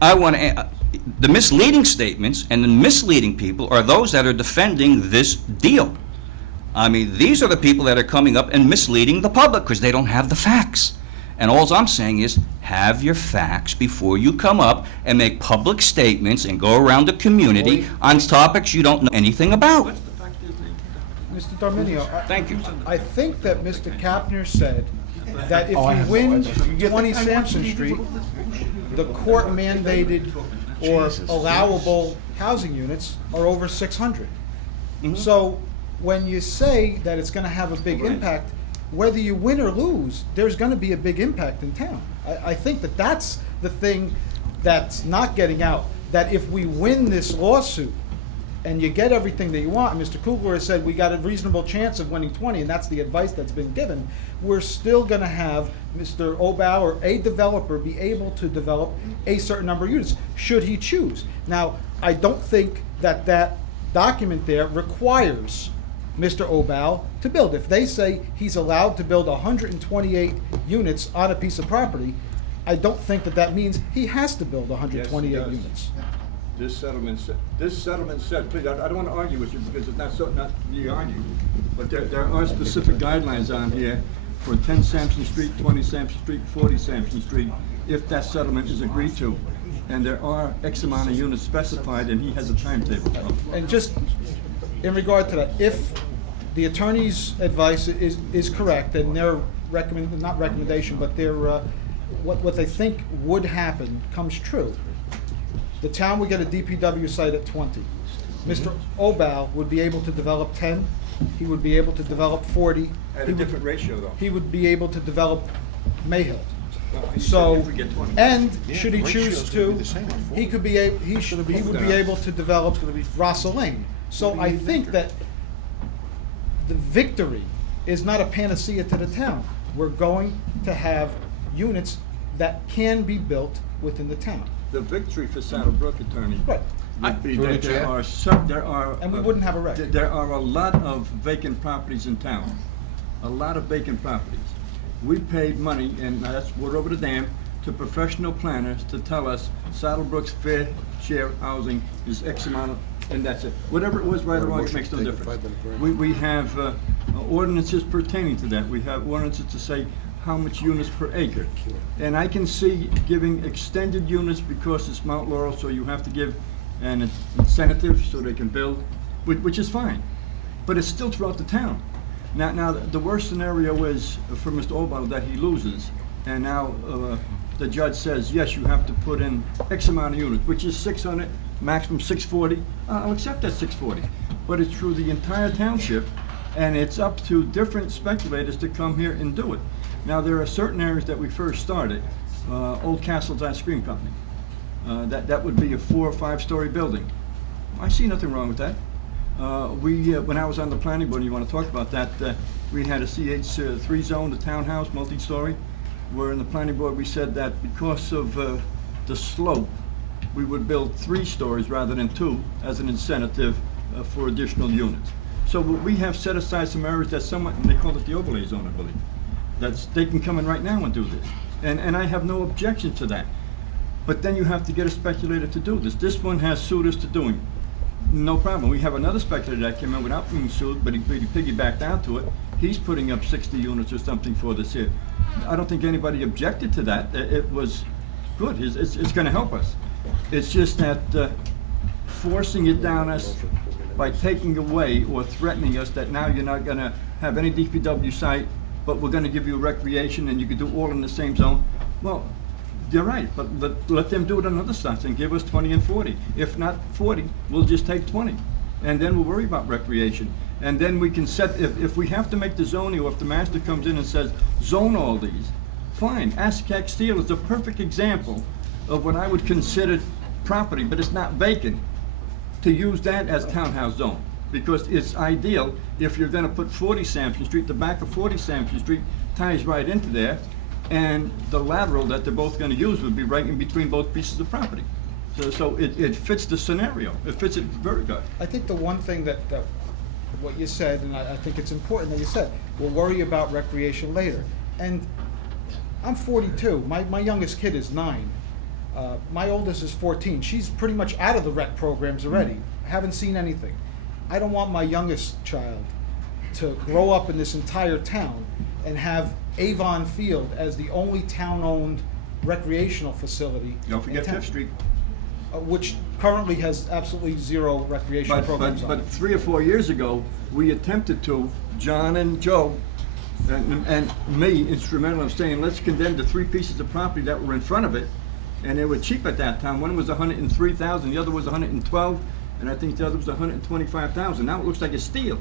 I want to... The misleading statements and the misleading people are those that are defending this deal. I mean, these are the people that are coming up and misleading the public because they don't have the facts. And all I'm saying is, have your facts before you come up and make public statements and go around the community on topics you don't know anything about. Mr. Darminio, Thank you. I think that Mr. Kapner said that if you win 20 Sampson Street, the court mandated or allowable housing units are over 600. So when you say that it's gonna have a big impact, whether you win or lose, there's gonna be a big impact in town. I think that that's the thing that's not getting out, that if we win this lawsuit and you get everything that you want, and Mr. Kugler has said we got a reasonable chance of winning 20, and that's the advice that's been given, we're still gonna have Mr. Obow or a developer be able to develop a certain number of units, should he choose. Now, I don't think that that document there requires Mr. Obow to build. If they say he's allowed to build 128 units on a piece of property, I don't think that that means he has to build 128 Yes, he does. units. This settlement said, please, I don't want to argue with you because it's not to be argued, but there are specific guidelines on here for 10 Sampson Street, 20 Sampson Street, 40 Sampson Street, if that settlement is agreed to. And there are X amount of units specified, and he has a timetable. And just in regard to that, if the attorney's advice is correct, and their not recommendation, but their, what they think would happen comes true, the town would get a DPW site at 20. Mr. Obow would be able to develop 10, he would be able to develop 40. At he a would- different ratio, though. He would be able to develop Mayhill. No, he said So, if we get 20. and Yeah, should the he ratio's choose gonna be to, the same on he 40. could be, he would be able to develop Rossa Lane. So I think that the victory is not a panacea to the town. We're going to have units that can be built within the town. The victory for Saddlebrook, attorney, Right. would be Through the that there chair. are And we wouldn't have a wreck. There are a lot of vacant properties in town, a lot of vacant properties. We paid money, and that's water over the dam, to professional planners to tell us Saddlebrook's fair share housing is X amount of and that's it. Whatever it was, right or wrong, it makes no difference. We have ordinances pertaining to that. We have ordinances to say how much units per acre. And I can see giving extended units because it's Mount Laurel, so you have to give an incentive so they can build, which is fine. But it's still throughout the town. Now, the worst scenario is for Mr. Obal that he loses, and now the judge says, yes, you have to put in X amount of units, which is 600, maximum 640. I'll accept that 640. But it's through the entire township, and it's up to different speculators to come here and do it. Now, there are certain areas that we first started, Old Castle's Ice Cream Company. That would be a 4 or 5 story building. I see nothing wrong with that. When I was on the planning board, you want to talk about that, we had a CH3 zone, the townhouse, multi-story, where in the planning board we said that because of the slope, we would build 3 stories rather than 2 as an incentive for additional units. So we have set aside some areas that somewhat, and they call it the overlay zone, I believe. They can come in right now and do this. And I have no objection to that. But then you have to get a speculator to do this. This one has sued us to doing it. No problem. We have another speculator that came in without being sued, but he piggybacked onto it. He's putting up 60 units or something for this here. I don't think anybody objected to that. It was good. It's going to help us. It's just that forcing it down us by taking away or threatening us that now you're not going to have any DPW site, but we're going to give you recreation and you can do all in the same zone. Well, you're right, but let them do it on other sites and give us 20 and 40. If not 40, we'll just take 20. And then we'll worry about recreation. And then we can set, if we have to make the zoning, or if the master comes in and says, zone all these, fine. Aztec Steel is a perfect example of what I would consider property, but it's not vacant, to use that as townhouse zone. Because it's ideal if you're gonna put 40 Sampson Street, the back of 40 Sampson Street ties right into there, and the lateral that they're both gonna use would be right in between both pieces of property. So it fits the scenario. It fits it very good. I think the one thing that what you said, and I think it's important that you said, we'll worry about recreation later. And I'm 42. My youngest kid is 9. My oldest is 14. She's pretty much out of the rec programs already. Haven't seen anything. I don't want my youngest child to grow up in this entire town and have Avon Field as the only town-owned recreational facility. Don't forget in town, Fifth Street. which currently has absolutely zero recreational programs on But it. 3 or 4 years ago, we attempted to, John and Joe, and me, instrumental of saying, let's condemn the 3 pieces of property that were in front of it, and they were cheap at that time. One was 103,000, the other was 112, and I think the other was 125,000. Now it looks like a steal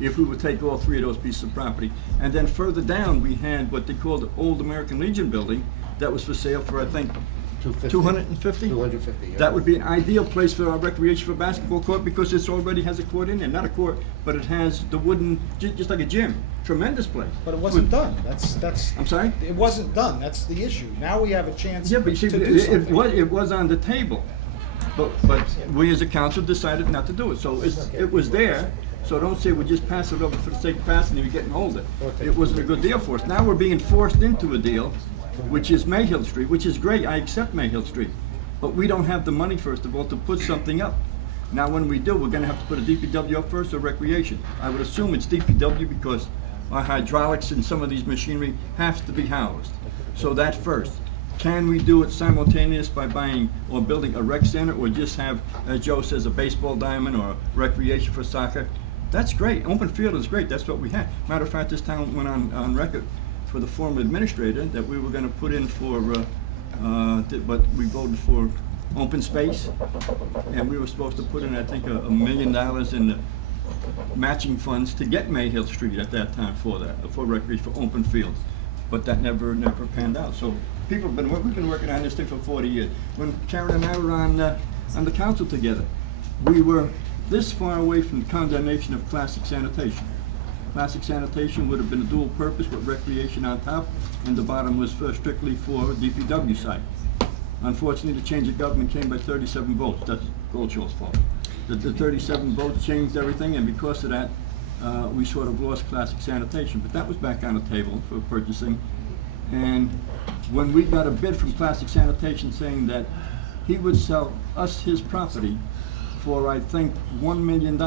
if we would take all 3 of those pieces of property. And then further down, we had what they called the Old American Legion building that was for sale for, I think, 250? 250, yeah. That would be an ideal place for our recreation for basketball court because it already has a court in there. Not a court, but it has the wooden, just like a gym. Tremendous place. But it wasn't done. That's. I'm sorry? It wasn't done. That's the issue. Now we have a chance Yeah, but you see, to do something. it was on the table. But we as a council decided not to do it. So it was there. So don't say we just pass it over for the sake of passing and you're getting older. It wasn't a good deal for us. Now we're being forced into a deal, which is Mayhill Street, which is great. I accept Mayhill Street. But we don't have the money, first of all, to put something up. Now, when we do, we're gonna have to put a DPW up first or recreation. I would assume it's DPW because our hydraulics and some of these machinery have to be housed. So that first. Can we do it simultaneous by buying or building a rec center or just have, as Joe says, a baseball diamond or recreation for soccer? That's great. Open field is great. That's what we had. Matter of fact, this town went on record for the former administrator that we were gonna put in for, but we voted for open space. And we were supposed to put in, I think, $1 million in the matching funds to get Mayhill Street at that time for that, for recreation, for open fields. But that never panned out. So we've been working on this thing for 40 years. When Karen and I were on the council together, we were this far away from the condemnation of classic sanitation. Classic sanitation would have been a dual purpose with recreation on top, and the bottom was strictly for DPW site. Unfortunately, the change of government came by 37 votes. That's Goldshaw's fault. The 37 votes changed everything, and because of that, we sort of lost classic sanitation. But that was back on the table for purchasing. And when we got a bid from classic sanitation saying that he would sell us his property for, I think, $1 million.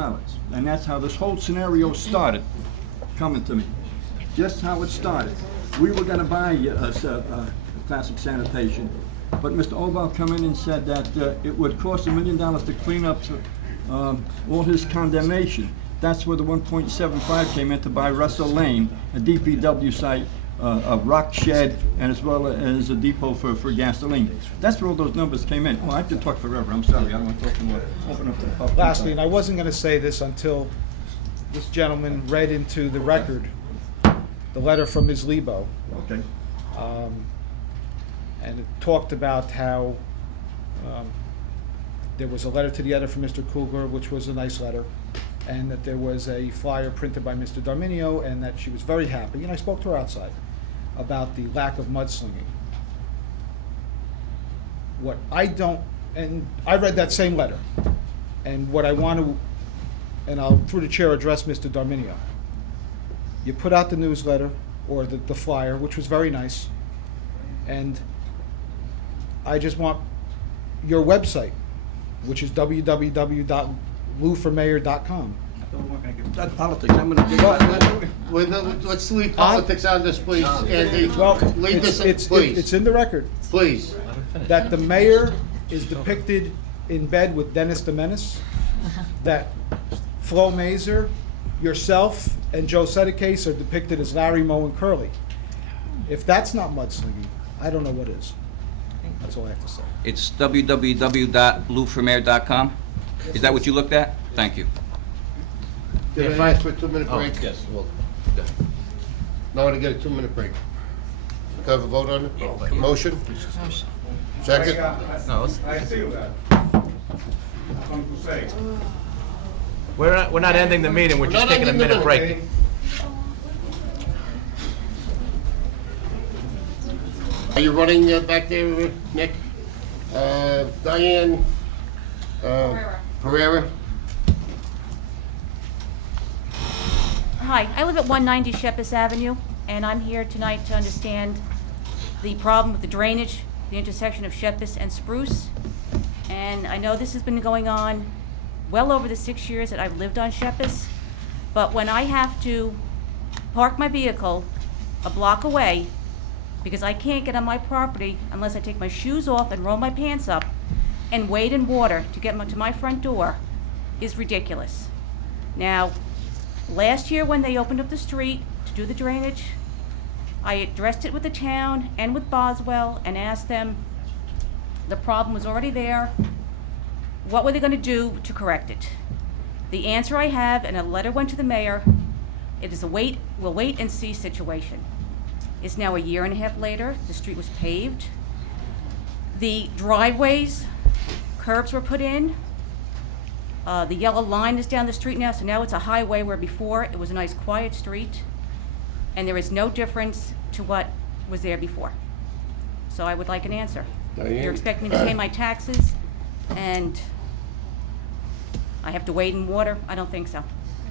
And that's how this whole scenario started, coming to me. Just how it started. We were gonna buy Classic Sanitation, but Mr. Oval come in and said that it would cost $1 million to clean up all his condemnation. That's where the 1.75 came in to buy Russell Lane, a DPW site, a rock shed, and as well as a depot for gasoline. That's where all those numbers came in. Oh, I can talk forever, I'm sorry, I don't want to talk more. Open up to the public. Lastly, and I wasn't gonna say this until this gentleman read into the record the letter from Ms. Lebo. Okay. And it talked about how there was a letter to the editor from Mr. Kugler, which was a nice letter, and that there was a flyer printed by Mr. Darminio, and that she was very happy, and I spoke to her outside, about the lack of mudslinging. What I don't, and I read that same letter, and what I want to, and I'll, through the chair, address Mr. Darminio. You put out the newsletter, or the flyer, which was very nice, and I just want your website, which is www.louformayor.com. That's politics, I'm gonna give Let's leave politics on this, please, Andy. Well, Leave this, it's please, in the record please. that the mayor is depicted in bed with Dennis the Menace, that Flo Mazer, yourself, and Joe Sedekase are depicted as Larry, Moe, and Curly. If that's not mudslinging, I don't know what is. That's all I have to say. It's www.louformayor.com. Is that what you looked at? Thank you. Did I ask for a 2-minute Oh, break? yes, well, go ahead. No, I want to get a 2-minute break. Can I have a vote on it? Motion? Second? No, let's, I see that. Come to say. we're not ending the meeting, we're We're just not taking a ending the minute meeting. break. Are you running back there, Nick? Diane? Pereira? Hi, I live at 190 Sheppis Avenue, and I'm here tonight to understand the problem with the drainage, the intersection of Sheppis and Spruce. And I know this has been going on well over the 6 years that I've lived on Sheppis, but when I have to park my vehicle a block away, because I can't get on my property unless I take my shoes off and roll my pants up and wade in water to get to my front door, is ridiculous. Now, last year when they opened up the street to do the drainage, I addressed it with the town and with Boswell and asked them, the problem was already there, what were they gonna do to correct it? The answer I have, and a letter went to the mayor, it is we'll wait and see situation. It's now 1.5 years later, the street was paved. The driveways, curbs were put in. The yellow line is down the street now, so now it's a highway where before it was a nice quiet street. And there is no difference to what was there before. So I would like an answer. Diane? You're expecting me to pay my taxes and I have to wade in water? I don't think so.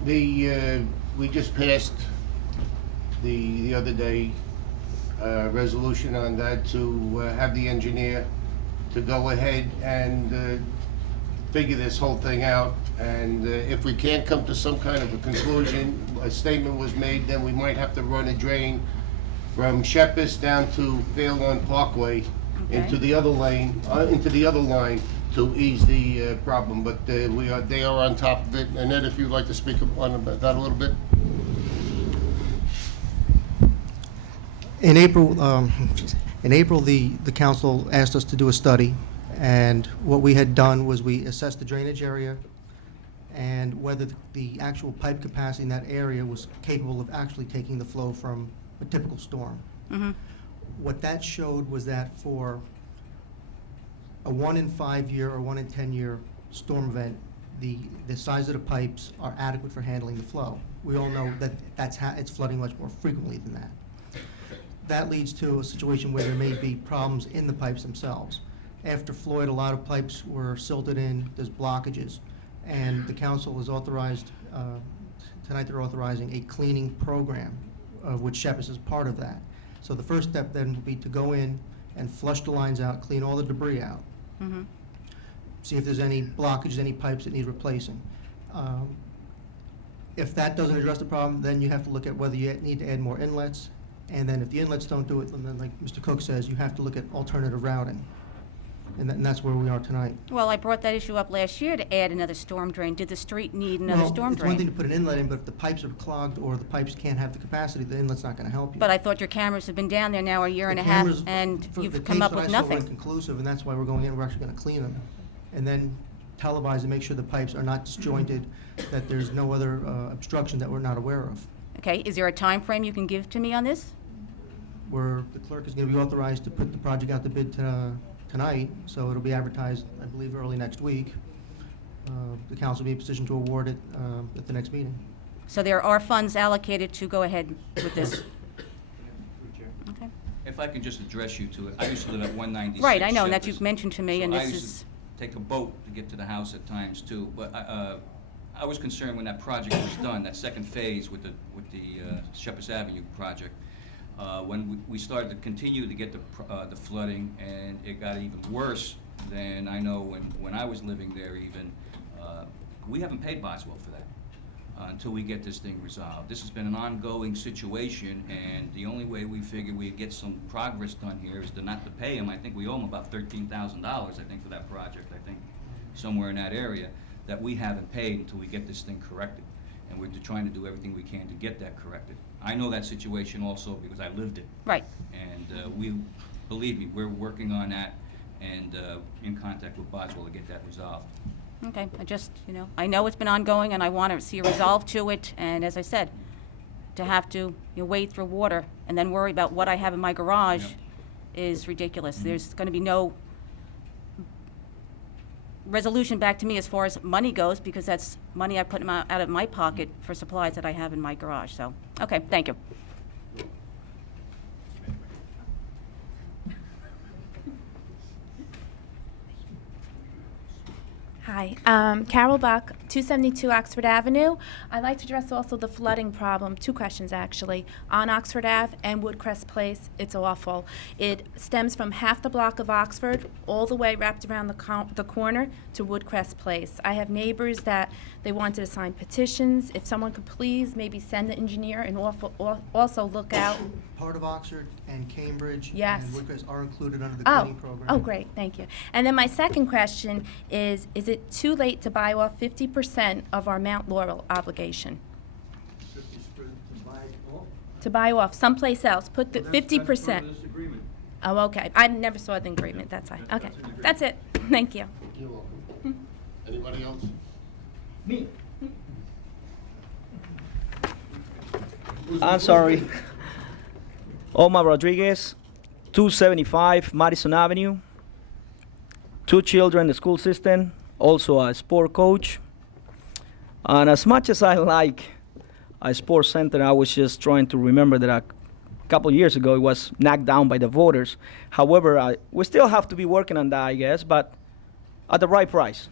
We just passed the other day, resolution on that to have the engineer to go ahead and figure this whole thing out. And if we can't come to some kind of a conclusion, a statement was made, then we might have to run a drain from Sheppis down to Fairlawn Parkway into the other lane, into the other line to ease the problem. But they are on top of it. And Ed, if you'd like to speak on that a little bit. In April, the council asked us to do a study, and what we had done was we assessed the drainage area and whether the actual pipe capacity in that area was capable of actually taking the flow from a typical storm. Mm-hmm. What that showed was that for a 1 in 5 year or 1 in 10 year storm event, the size of the pipes are adequate for handling the flow. We all know that it's flooding much more frequently than that. That leads to a situation where there may be problems in the pipes themselves. After Floyd, a lot of pipes were silted in, there's blockages, and the council has authorized, tonight they're authorizing a cleaning program, of which Sheppis is part of that. So the first step then would be to go in and flush the lines out, clean all the debris out. Mm-hmm. see if there's any blockages, any pipes that need replacing. If that doesn't address the problem, then you have to look at whether you need to add more inlets. And then if the inlets don't do it, then like Mr. Cook says, you have to look at alternative routing. And that's where we are tonight. Well, I brought that issue up last year to add another storm drain. Did the street need another Well, storm it's one thing drain? to put an inlet in, but if the pipes are clogged or the pipes can't have the capacity, the inlet's not gonna help you. But I thought your cameras have been down there now a year and a The half, cameras, and for the you've come up with tapes that I saw were nothing. inconclusive, and that's why we're going in, we're actually gonna clean them. And then televise and make sure the pipes are not disjointed, that there's no other obstruction that we're not aware of. Okay, is there a time frame you can give to me on this? Where the clerk is gonna be authorized to put the project out to bid tonight, so it'll be advertised, I believe, early next week. The council will be in position to award it at the next meeting. So there are funds allocated to go ahead with this? Okay. If I can just address you to it, I used to live at 196. Right, I know, and that Shepherd's. you've mentioned to me, and So this I used is, to take a boat to get to the house at times too, but I was concerned when that project was done, that second phase with the Shepherd's Avenue project, when we started to continue to get the flooding, and it got even worse than I know when I was living there even. We haven't paid Boswell for that until we get this thing resolved. This has been an ongoing situation, and the only way we figure we'd get some progress done here is to not to pay him. I think we owe him about $13,000, I think, for that project, I think, somewhere in that area, that we haven't paid until we get this thing corrected. And we're trying to do everything we can to get that corrected. I know that situation also because I lived it. right. And believe me, we're working on that and in contact with Boswell to get that resolved. Okay, I know it's been ongoing, and I want to see a resolve to it, and as I said, to have to wade through water and then worry about what I have in my garage Yep. is ridiculous. There's going to be no resolution back to me as far as money goes, because that's money I put out of my pocket for supplies that I have in my garage, so, okay, thank you. Hi, Carol Buck, 272 Oxford Avenue. I'd like to address also the flooding problem. Two questions, actually. On Oxford Ave and Woodcrest Place, it's awful. It stems from half the block of Oxford all the way wrapped around the corner to Woodcrest Place. I have neighbors that they wanted to sign petitions. If someone could please maybe send the engineer and also look out. Part of Oxford and Cambridge Yes. and Woodcrest are included under the Oh, cleaning program. oh, great, thank you. And then my second question is it too late to buy off 50% of our Mount Laurel obligation? To buy off someplace else, put the 50%. Oh, okay, I never saw the agreement, that's fine, okay. That's it, thank you. You're welcome. Anybody else? Me. I'm sorry. Omar Rodriguez, 275 Madison Avenue. 2 children in the school system, also a sport coach. And as much as I like a sports center, I was just trying to remember that a couple years ago it was knocked down by the voters. However, we still have to be working on that, I guess, but at the right price.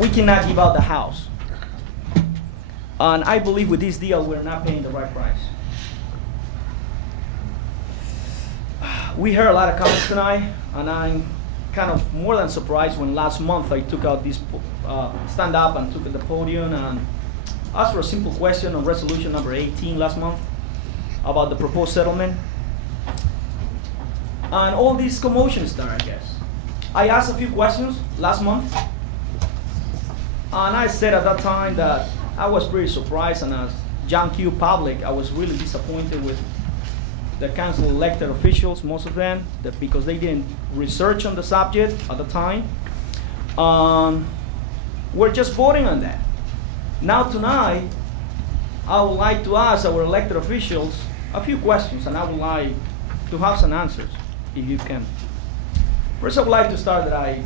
We cannot give out the house. And I believe with this deal, we're not paying the right price. We heard a lot of comments tonight, and I'm kind of more than surprised when last month I took out this stand up and took at the podium and asked for a simple question on resolution number 18 last month about the proposed settlement. And all these commotions there, I guess. I asked a few questions last month, and I said at that time that I was pretty surprised, and as John Q. public, I was really disappointed with the council elected officials, most of them, because they didn't research on the subject at the time. We're just voting on that. Now tonight, I would like to ask our elected officials a few questions, and I would like to have some answers, if you can. First, I would like to start that I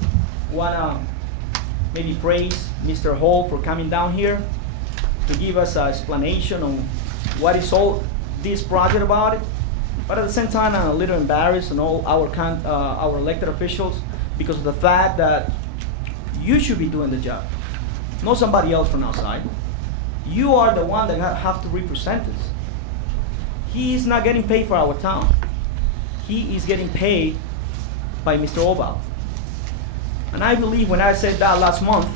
want to maybe praise Mr. Hall for coming down here to give us an explanation on what is all this project about. But at the same time, I'm a little embarrassed and all our elected officials because of the fact that you should be doing the job, not somebody else from outside. You are the one that have to represent us. He is not getting paid for our town. He is getting paid by Mr. Obal. And I believe when I said that last month,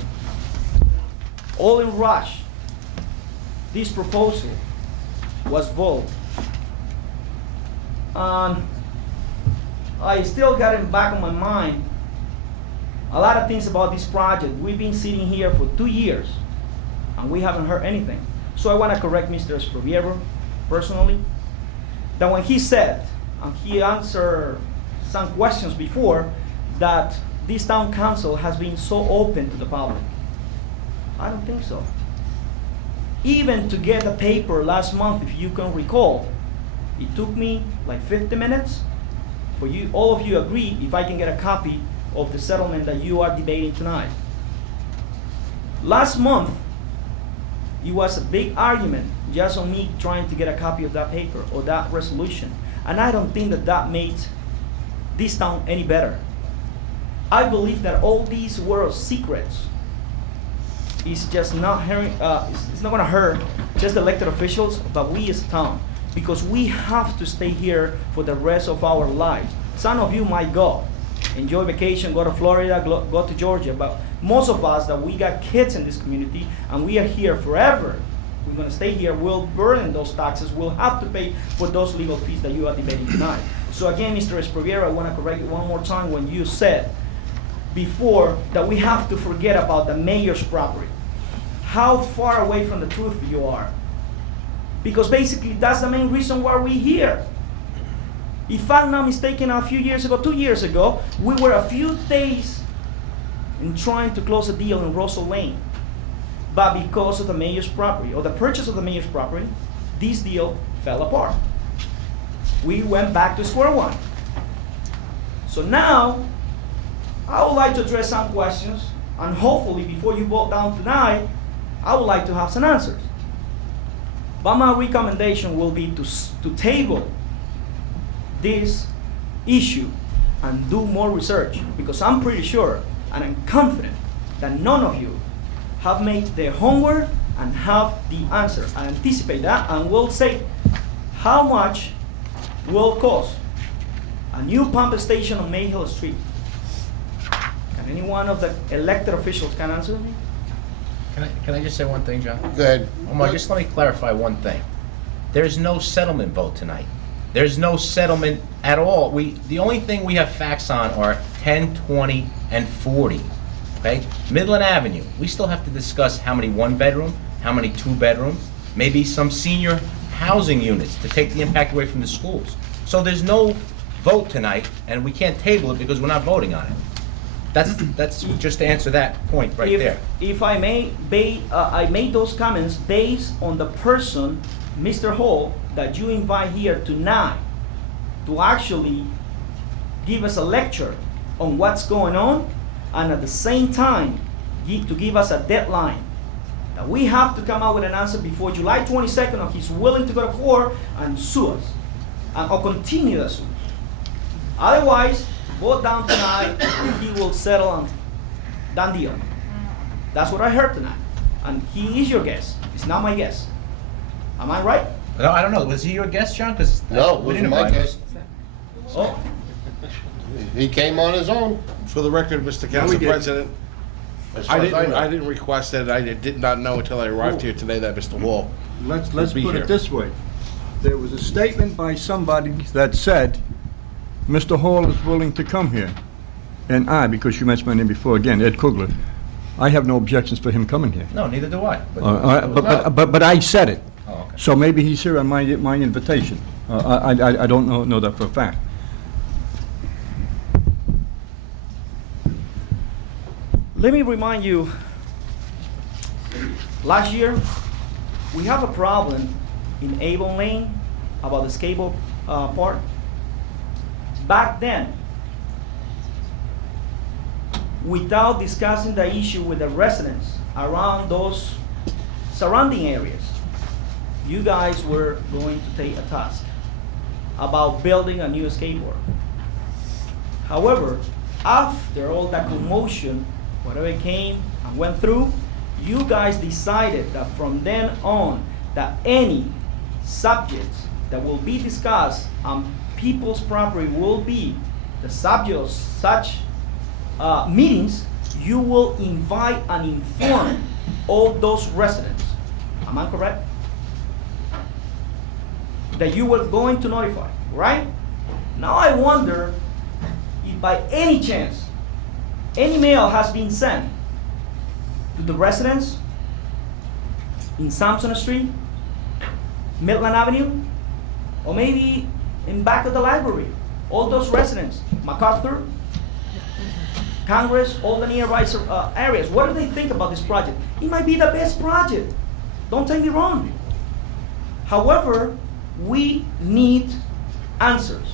all in rush, this proposal was voted. I still got it back on my mind a lot of things about this project. We've been sitting here for 2 years and we haven't heard anything. So I want to correct Mr. Esproviero personally, that when he said, and he answered some questions before, that this town council has been so open to the public. I don't think so. Even to get a paper last month, if you can recall, it took me like 50 minutes for you, all of you agree, if I can get a copy of the settlement that you are debating tonight. Last month, it was a big argument just on me trying to get a copy of that paper or that resolution. And I don't think that that made this town any better. I believe that all these world secrets is just not hearing, it's not gonna hurt just the elected officials, but we as a town, because we have to stay here for the rest of our lives. Some of you might go, enjoy vacation, go to Florida, go to Georgia, but most of us that we got kids in this community and we are here forever, we're gonna stay here, we'll burden those taxes, we'll have to pay for those legal fees that you are debating tonight. So again, Mr. Esproviero, I wanna correct you one more time when you said before that we have to forget about the mayor's property. How far away from the truth you are. Because basically that's the main reason why we're here. If I'm not mistaken, a few years ago, 2 years ago, we were a few days in trying to close a deal in Russell Lane. But because of the mayor's property, or the purchase of the mayor's property, this deal fell apart. We went back to square one. So now, I would like to address some questions, and hopefully before you vote down tonight, I would like to have some answers. But my recommendation will be to table this issue and do more research, because I'm pretty sure and I'm confident that none of you have made their homework and have the answer. I anticipate that and will say how much will cost a new pump station on Mayhill Street. Can any one of the elected officials can answer me? Can I just say one thing, John? Go ahead. Omar, just let me clarify one thing. There's no settlement vote tonight. There's no settlement at all. The only thing we have facts on are 10, 20, and 40, okay? Midland Avenue, we still have to discuss how many one-bedroom, how many two-bedroom, maybe some senior housing units to take the impact away from the schools. So there's no vote tonight, and we can't table it because we're not voting on it. That's just to answer that point right there. If I may, I made those comments based on the person, Mr. Hall, that you invite here tonight to actually give us a lecture on what's going on, and at the same time to give us a deadline that we have to come out with an answer before July 22nd, or he's willing to go to court and sue us, or continue the suit. Otherwise, vote down tonight and he will settle on done deal. That's what I heard tonight. And he is your guest. It's not my guest. Am I right? No, I don't know. Was he your guest, John? Because No, it wasn't my guest. Oh, He came on his own. For the record, Mr. No, Council we didn't. President, As far as know. I didn't request it. I did not know until I arrived here today that Mr. Hall Let's would be put here. it this way. There was a statement by somebody that said, Mr. Hall is willing to come here. And I, because you mentioned my name before, again, Ed Kugler, I have no objections for him coming here. No, neither do I. But I said it. Oh, okay. So maybe he's here on my invitation. I don't know that for a fact. let me remind you, last year, we have a problem in Avon Lane about the skateboard park. Back then, without discussing the issue with the residents around those surrounding areas, you guys were going to take a task about building a new skateboard. However, after all that commotion, whatever came and went through, you guys decided that from then on, that any subjects that will be discussed on people's property will be the subject of such meetings, you will invite and inform all those residents. Am I correct? That you were going to notify, right? Now I wonder if by any chance, any mail has been sent to the residents in Sampson Street, Midland Avenue, or maybe in back of the library. All those residents, MacArthur, Congress, all the nearby areas, what do they think about this project? It might be the best project, don't take me wrong. However, we need answers.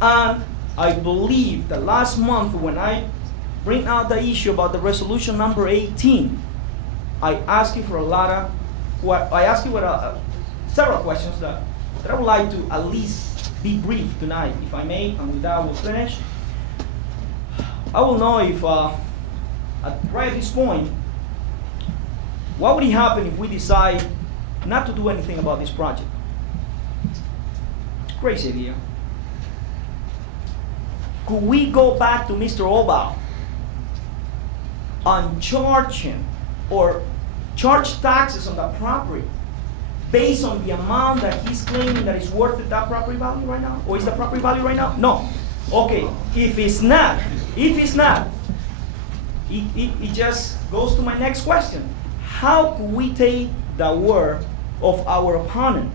And I believe that last month when I bring out the issue about the resolution number 18, I asked you for several questions that I would like to at least be brief tonight, if I may, and with that I will finish. I will know if, right at this point, what would happen if we decide not to do anything about this project? Crazy idea. Could we go back to Mr. Obal and charge him or charge taxes on that property based on the amount that he's claiming that is worth it, that property value right now? Or is the property value right now? No. Okay, if it's not, it just goes to my next question. How could we take the word of our opponent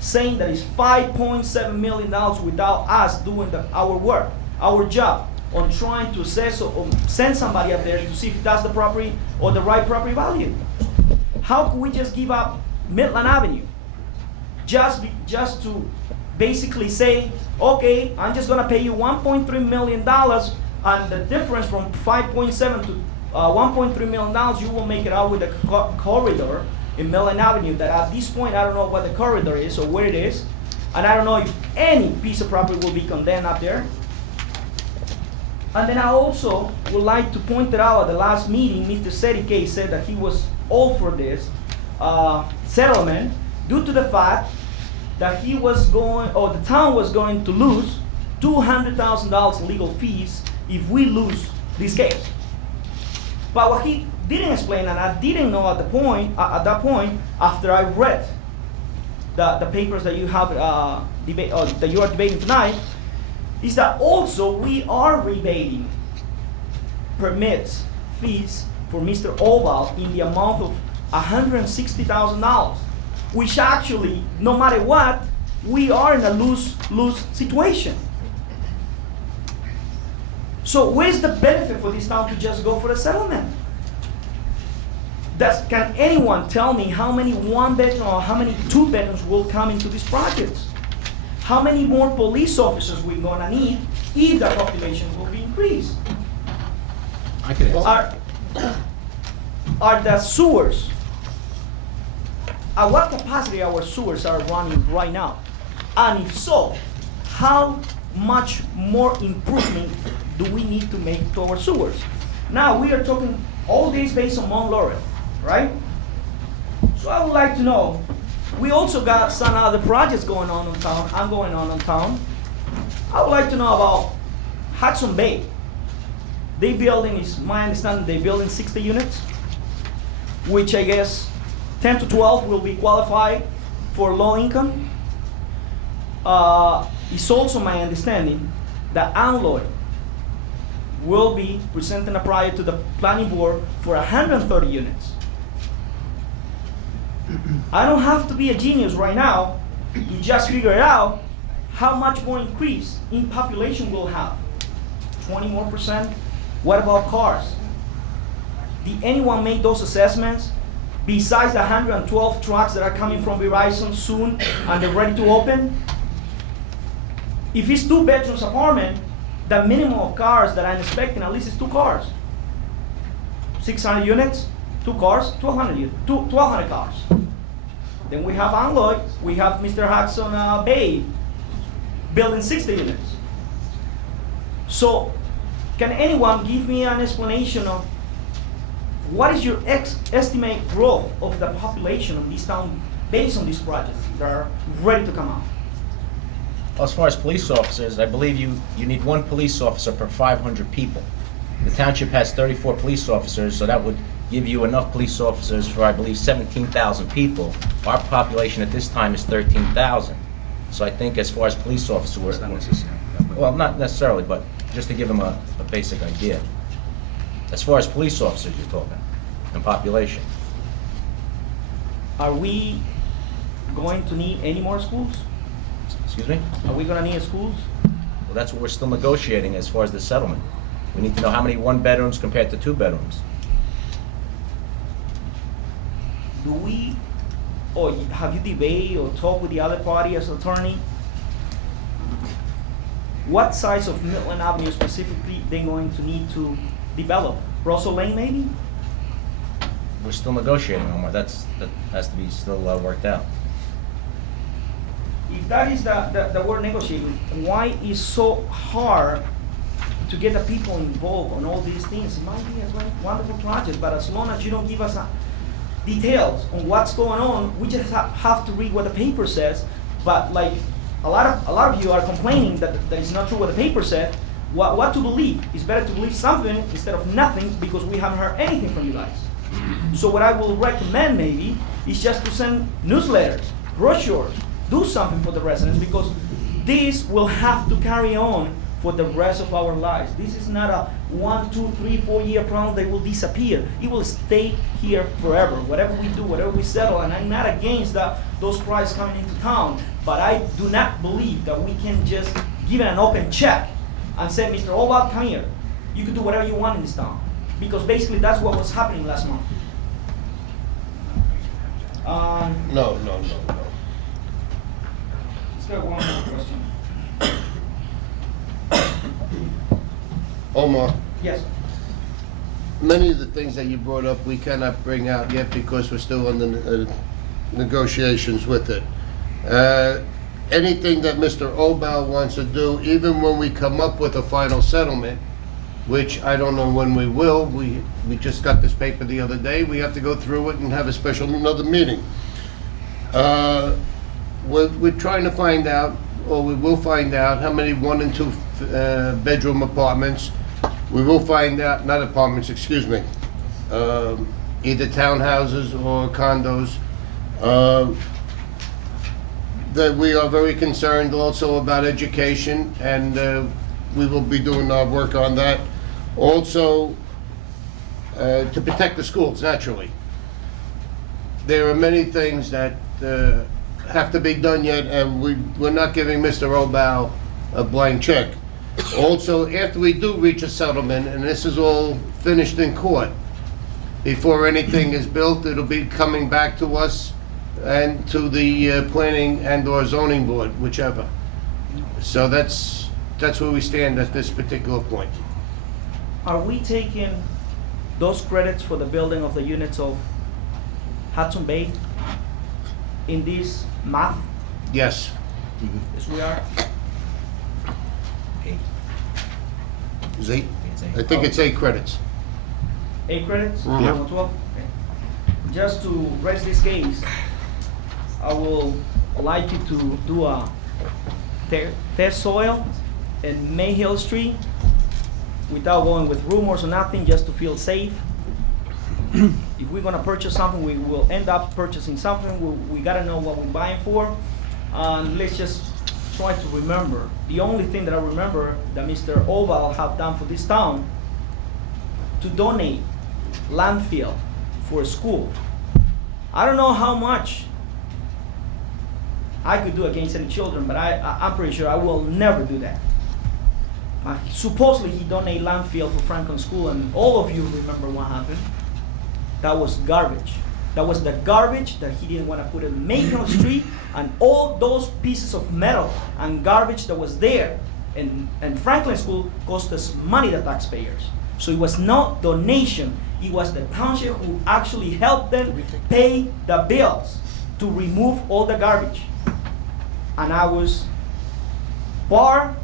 saying that it's $5.7 million without us doing our work, our job, on trying to assess or send somebody up there to see if that's the property or the right property value? How could we just give up Midland Avenue just to basically say, okay, I'm just gonna pay you $1.3 million, and the difference from 5.7 to $1.3 million, you will make it out with a corridor in Midland Avenue that at this point, I don't know what the corridor is or where it is, and I don't know if any piece of property will be condemned up there. And then I also would like to point it out at the last meeting, Mr. Sedike said that he was all for this settlement due to the fact that he was going, or the town was going to lose $200,000 in legal fees if we lose this case. But what he didn't explain, and I didn't know at that point, after I read the papers that you have that you are debating tonight, is that also we are rebating permits fees for Mr. Oval in the amount of $160,000, which actually, no matter what, we are in a lose-lose situation. So where's the benefit for this town to just go for a settlement? Can anyone tell me how many one-bedroom or how many two-bedrooms will come into these projects? How many more police officers we're gonna need if the population will be increased? I can answer. Are the sewers, at what capacity our sewers are running right now? And if so, how much more improvement do we need to make to our sewers? Now we are talking all this based on Mount Laurel, right? So I would like to know, we also got some other projects going on in town, I would like to know about Hudson Bay. They building, is my understanding, they building 60 units, which I guess 10 to 12 will be qualified for low income. It's also my understanding that Alloy will be presenting a project to the planning board for 130 units. I don't have to be a genius right now. You just figure it out how much more increase in population we'll have. 20% more. What about cars? Did anyone make those assessments? Besides the 112 trucks that are coming from Verizon soon and they're ready to open? If it's 2 bedrooms apartment, the minimum of cars that I'm expecting at least is 2 cars. 600 units, 2 cars, 1,200 cars. Then we have Alloy, we have Mr. Hudson Bay building 60 units. So can anyone give me an explanation of what is your estimate growth of the population of this town based on these projects that are ready to come out? As far as police officers, I believe you need one police officer per 500 people. The township has 34 police officers, so that would give you enough police officers for, I believe, 17,000 people. Our population at this time is 13,000. So I think as far as police officers, well, not necessarily, but just to give them a basic idea. As far as police officers you're talking, and population. Are we going to need any more schools? Excuse me? Are we gonna need schools? Well, that's what we're still negotiating as far as the settlement. We need to know how many one-bedrooms compared to two-bedrooms. Do we, or have you debated or talked with the other party as attorney? What size of Midland Avenue specifically they going to need to develop? Russell Lane maybe? We're still negotiating, Omar. That has to be still worked out. If that is the word negotiating, why is so hard to get the people involved on all these things? It might be a wonderful project, but as long as you don't give us details on what's going on, we just have to read what the paper says. But like a lot of you are complaining that it's not true what the paper said. What to believe? It's better to believe something instead of nothing, because we haven't heard anything from you guys. So what I will recommend maybe is just to send newsletters, brochures, do something for the residents, because this will have to carry on for the rest of our lives. This is not a 1, 2, 3, 4 year problem that will disappear. It will stay here forever. Whatever we do, whatever we settle, and I'm not against those prices coming into town, but I do not believe that we can just give it an open check and say, Mr. Oval, come here. You can do whatever you want in this town. Because basically that's what was happening last month. No. Let's go one more question. Omar, Yes. many of the things that you brought up, we cannot bring out yet because we're still in the negotiations with it. Anything that Mr. Obal wants to do, even when we come up with a final settlement, which I don't know when we will, we just got this paper the other day, we have to go through it and have another meeting. We're trying to find out, or we will find out, how many 1 and 2 bedroom apartments. We will find out, not apartments, excuse me, either townhouses or condos. That we are very concerned also about education, and we will be doing our work on that. Also, to protect the schools, naturally. There are many things that have to be done yet, and we're not giving Mr. Obal a blank check. Also, after we do reach a settlement, and this is all finished in court, before anything is built, it'll be coming back to us and to the planning and/or zoning board, whichever. So that's where we stand at this particular point. Are we taking those credits for the building of the units of Hudson Bay in this math? Yes. Yes, we are. Is 8? I think it's 8 credits. 8 credits? Mhm. Out of 12? Okay. Just to rest this case, I will like you to do a test soil in Mayhill Street without going with rumors or nothing, just to feel safe. If we're gonna purchase something, we will end up purchasing something. We gotta know what we're buying for. Let's just try to remember. The only thing that I remember that Mr. Oval have done for this town, to donate landfill for a school. I don't know how much I could do against any children, but I'm pretty sure I will never do that. Supposedly he donated landfill for Franklin School, and all of you remember what happened. That was garbage. That was the garbage that he didn't want to put in Mayhill Street, and all those pieces of metal and garbage that was there in Franklin School cost us money, the taxpayers. So it was not donation, it was the township who actually helped them pay the bills to remove all the garbage. And I was part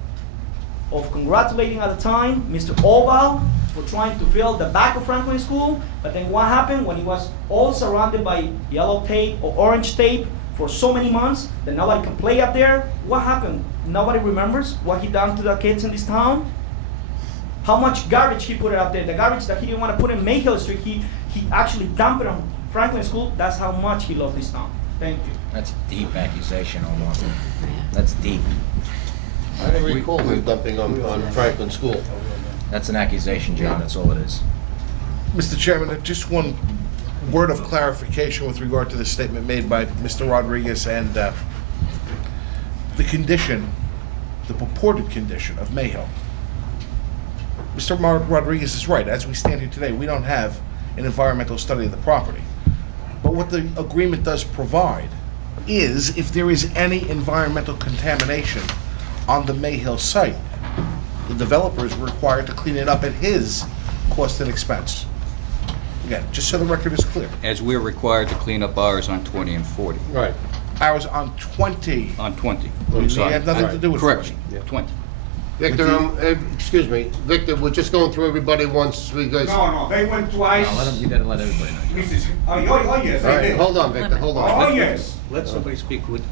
of congratulating at the time Mr. Oval for trying to fill the back of Franklin School, but then what happened when it was all surrounded by yellow tape or orange tape for so many months that nobody can play up there. What happened? Nobody remembers what he done to the kids in this town? How much garbage he put up there? The garbage that he didn't want to put in Mayhill Street, he actually dumped it on Franklin School. That's how much he loved this town. Thank you. That's a deep accusation, Omar. That's deep. I don't recall him dumping on Franklin School. That's an accusation, John, that's all it is. Mr. Chairman, just one word of clarification with regard to the statement made by Mr. Rodriguez and the condition, the purported condition of Mayhill. Mr. Rodriguez is right. As we stand here today, we don't have an environmental study of the property. But what the agreement does provide is if there is any environmental contamination on the Mayhill site, the developer is required to clean it up at his cost and expense. Again, just so the record is clear. As we're required to clean up ours on 20 and 40. Right. Ours on 20. On 20. We Sorry. have nothing to do with Correct. 40. 20. Victor, excuse me, Victor, we're just going through everybody once because... No, they went twice. You gotta let everybody know. Mrs. Oh, yes, All they right, did. hold on, Victor, hold on. Oh, yes. Let somebody speak with.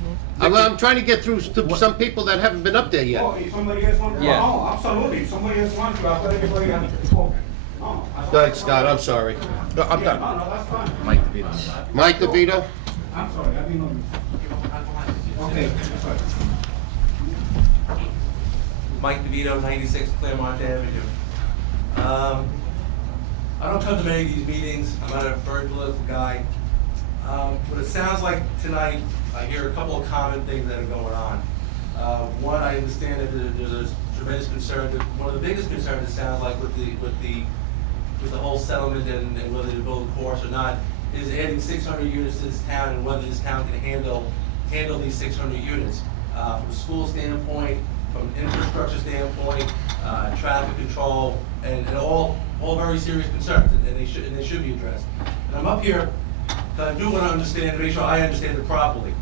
I'm trying to get through to some people that haven't been up there yet. Oh, if somebody else wants to, Yeah. oh, absolutely. If somebody else wants to, I'll let everybody else spoken. No, I- Go ahead, Scott, I'm sorry. No, I'm Yeah, done. no, that's fine. Mike DeVito. Mike DeVito? I'm sorry, I didn't know you. Okay. Mike DeVito, 96 Claremont Avenue. I don't come to many of these meetings. I'm not a very political guy. But it sounds like tonight, I hear a couple of common things that are going on. One, I understand that there's a tremendous concern. One of the biggest concerns, it sounds like, with the whole settlement and whether to build a course or not, is adding 600 units to this town and whether this town can handle these 600 units. From a school standpoint, from an infrastructure standpoint, traffic control, and all very serious concerns, and they should be addressed. And I'm up here because I do want to understand, make sure I understand it properly.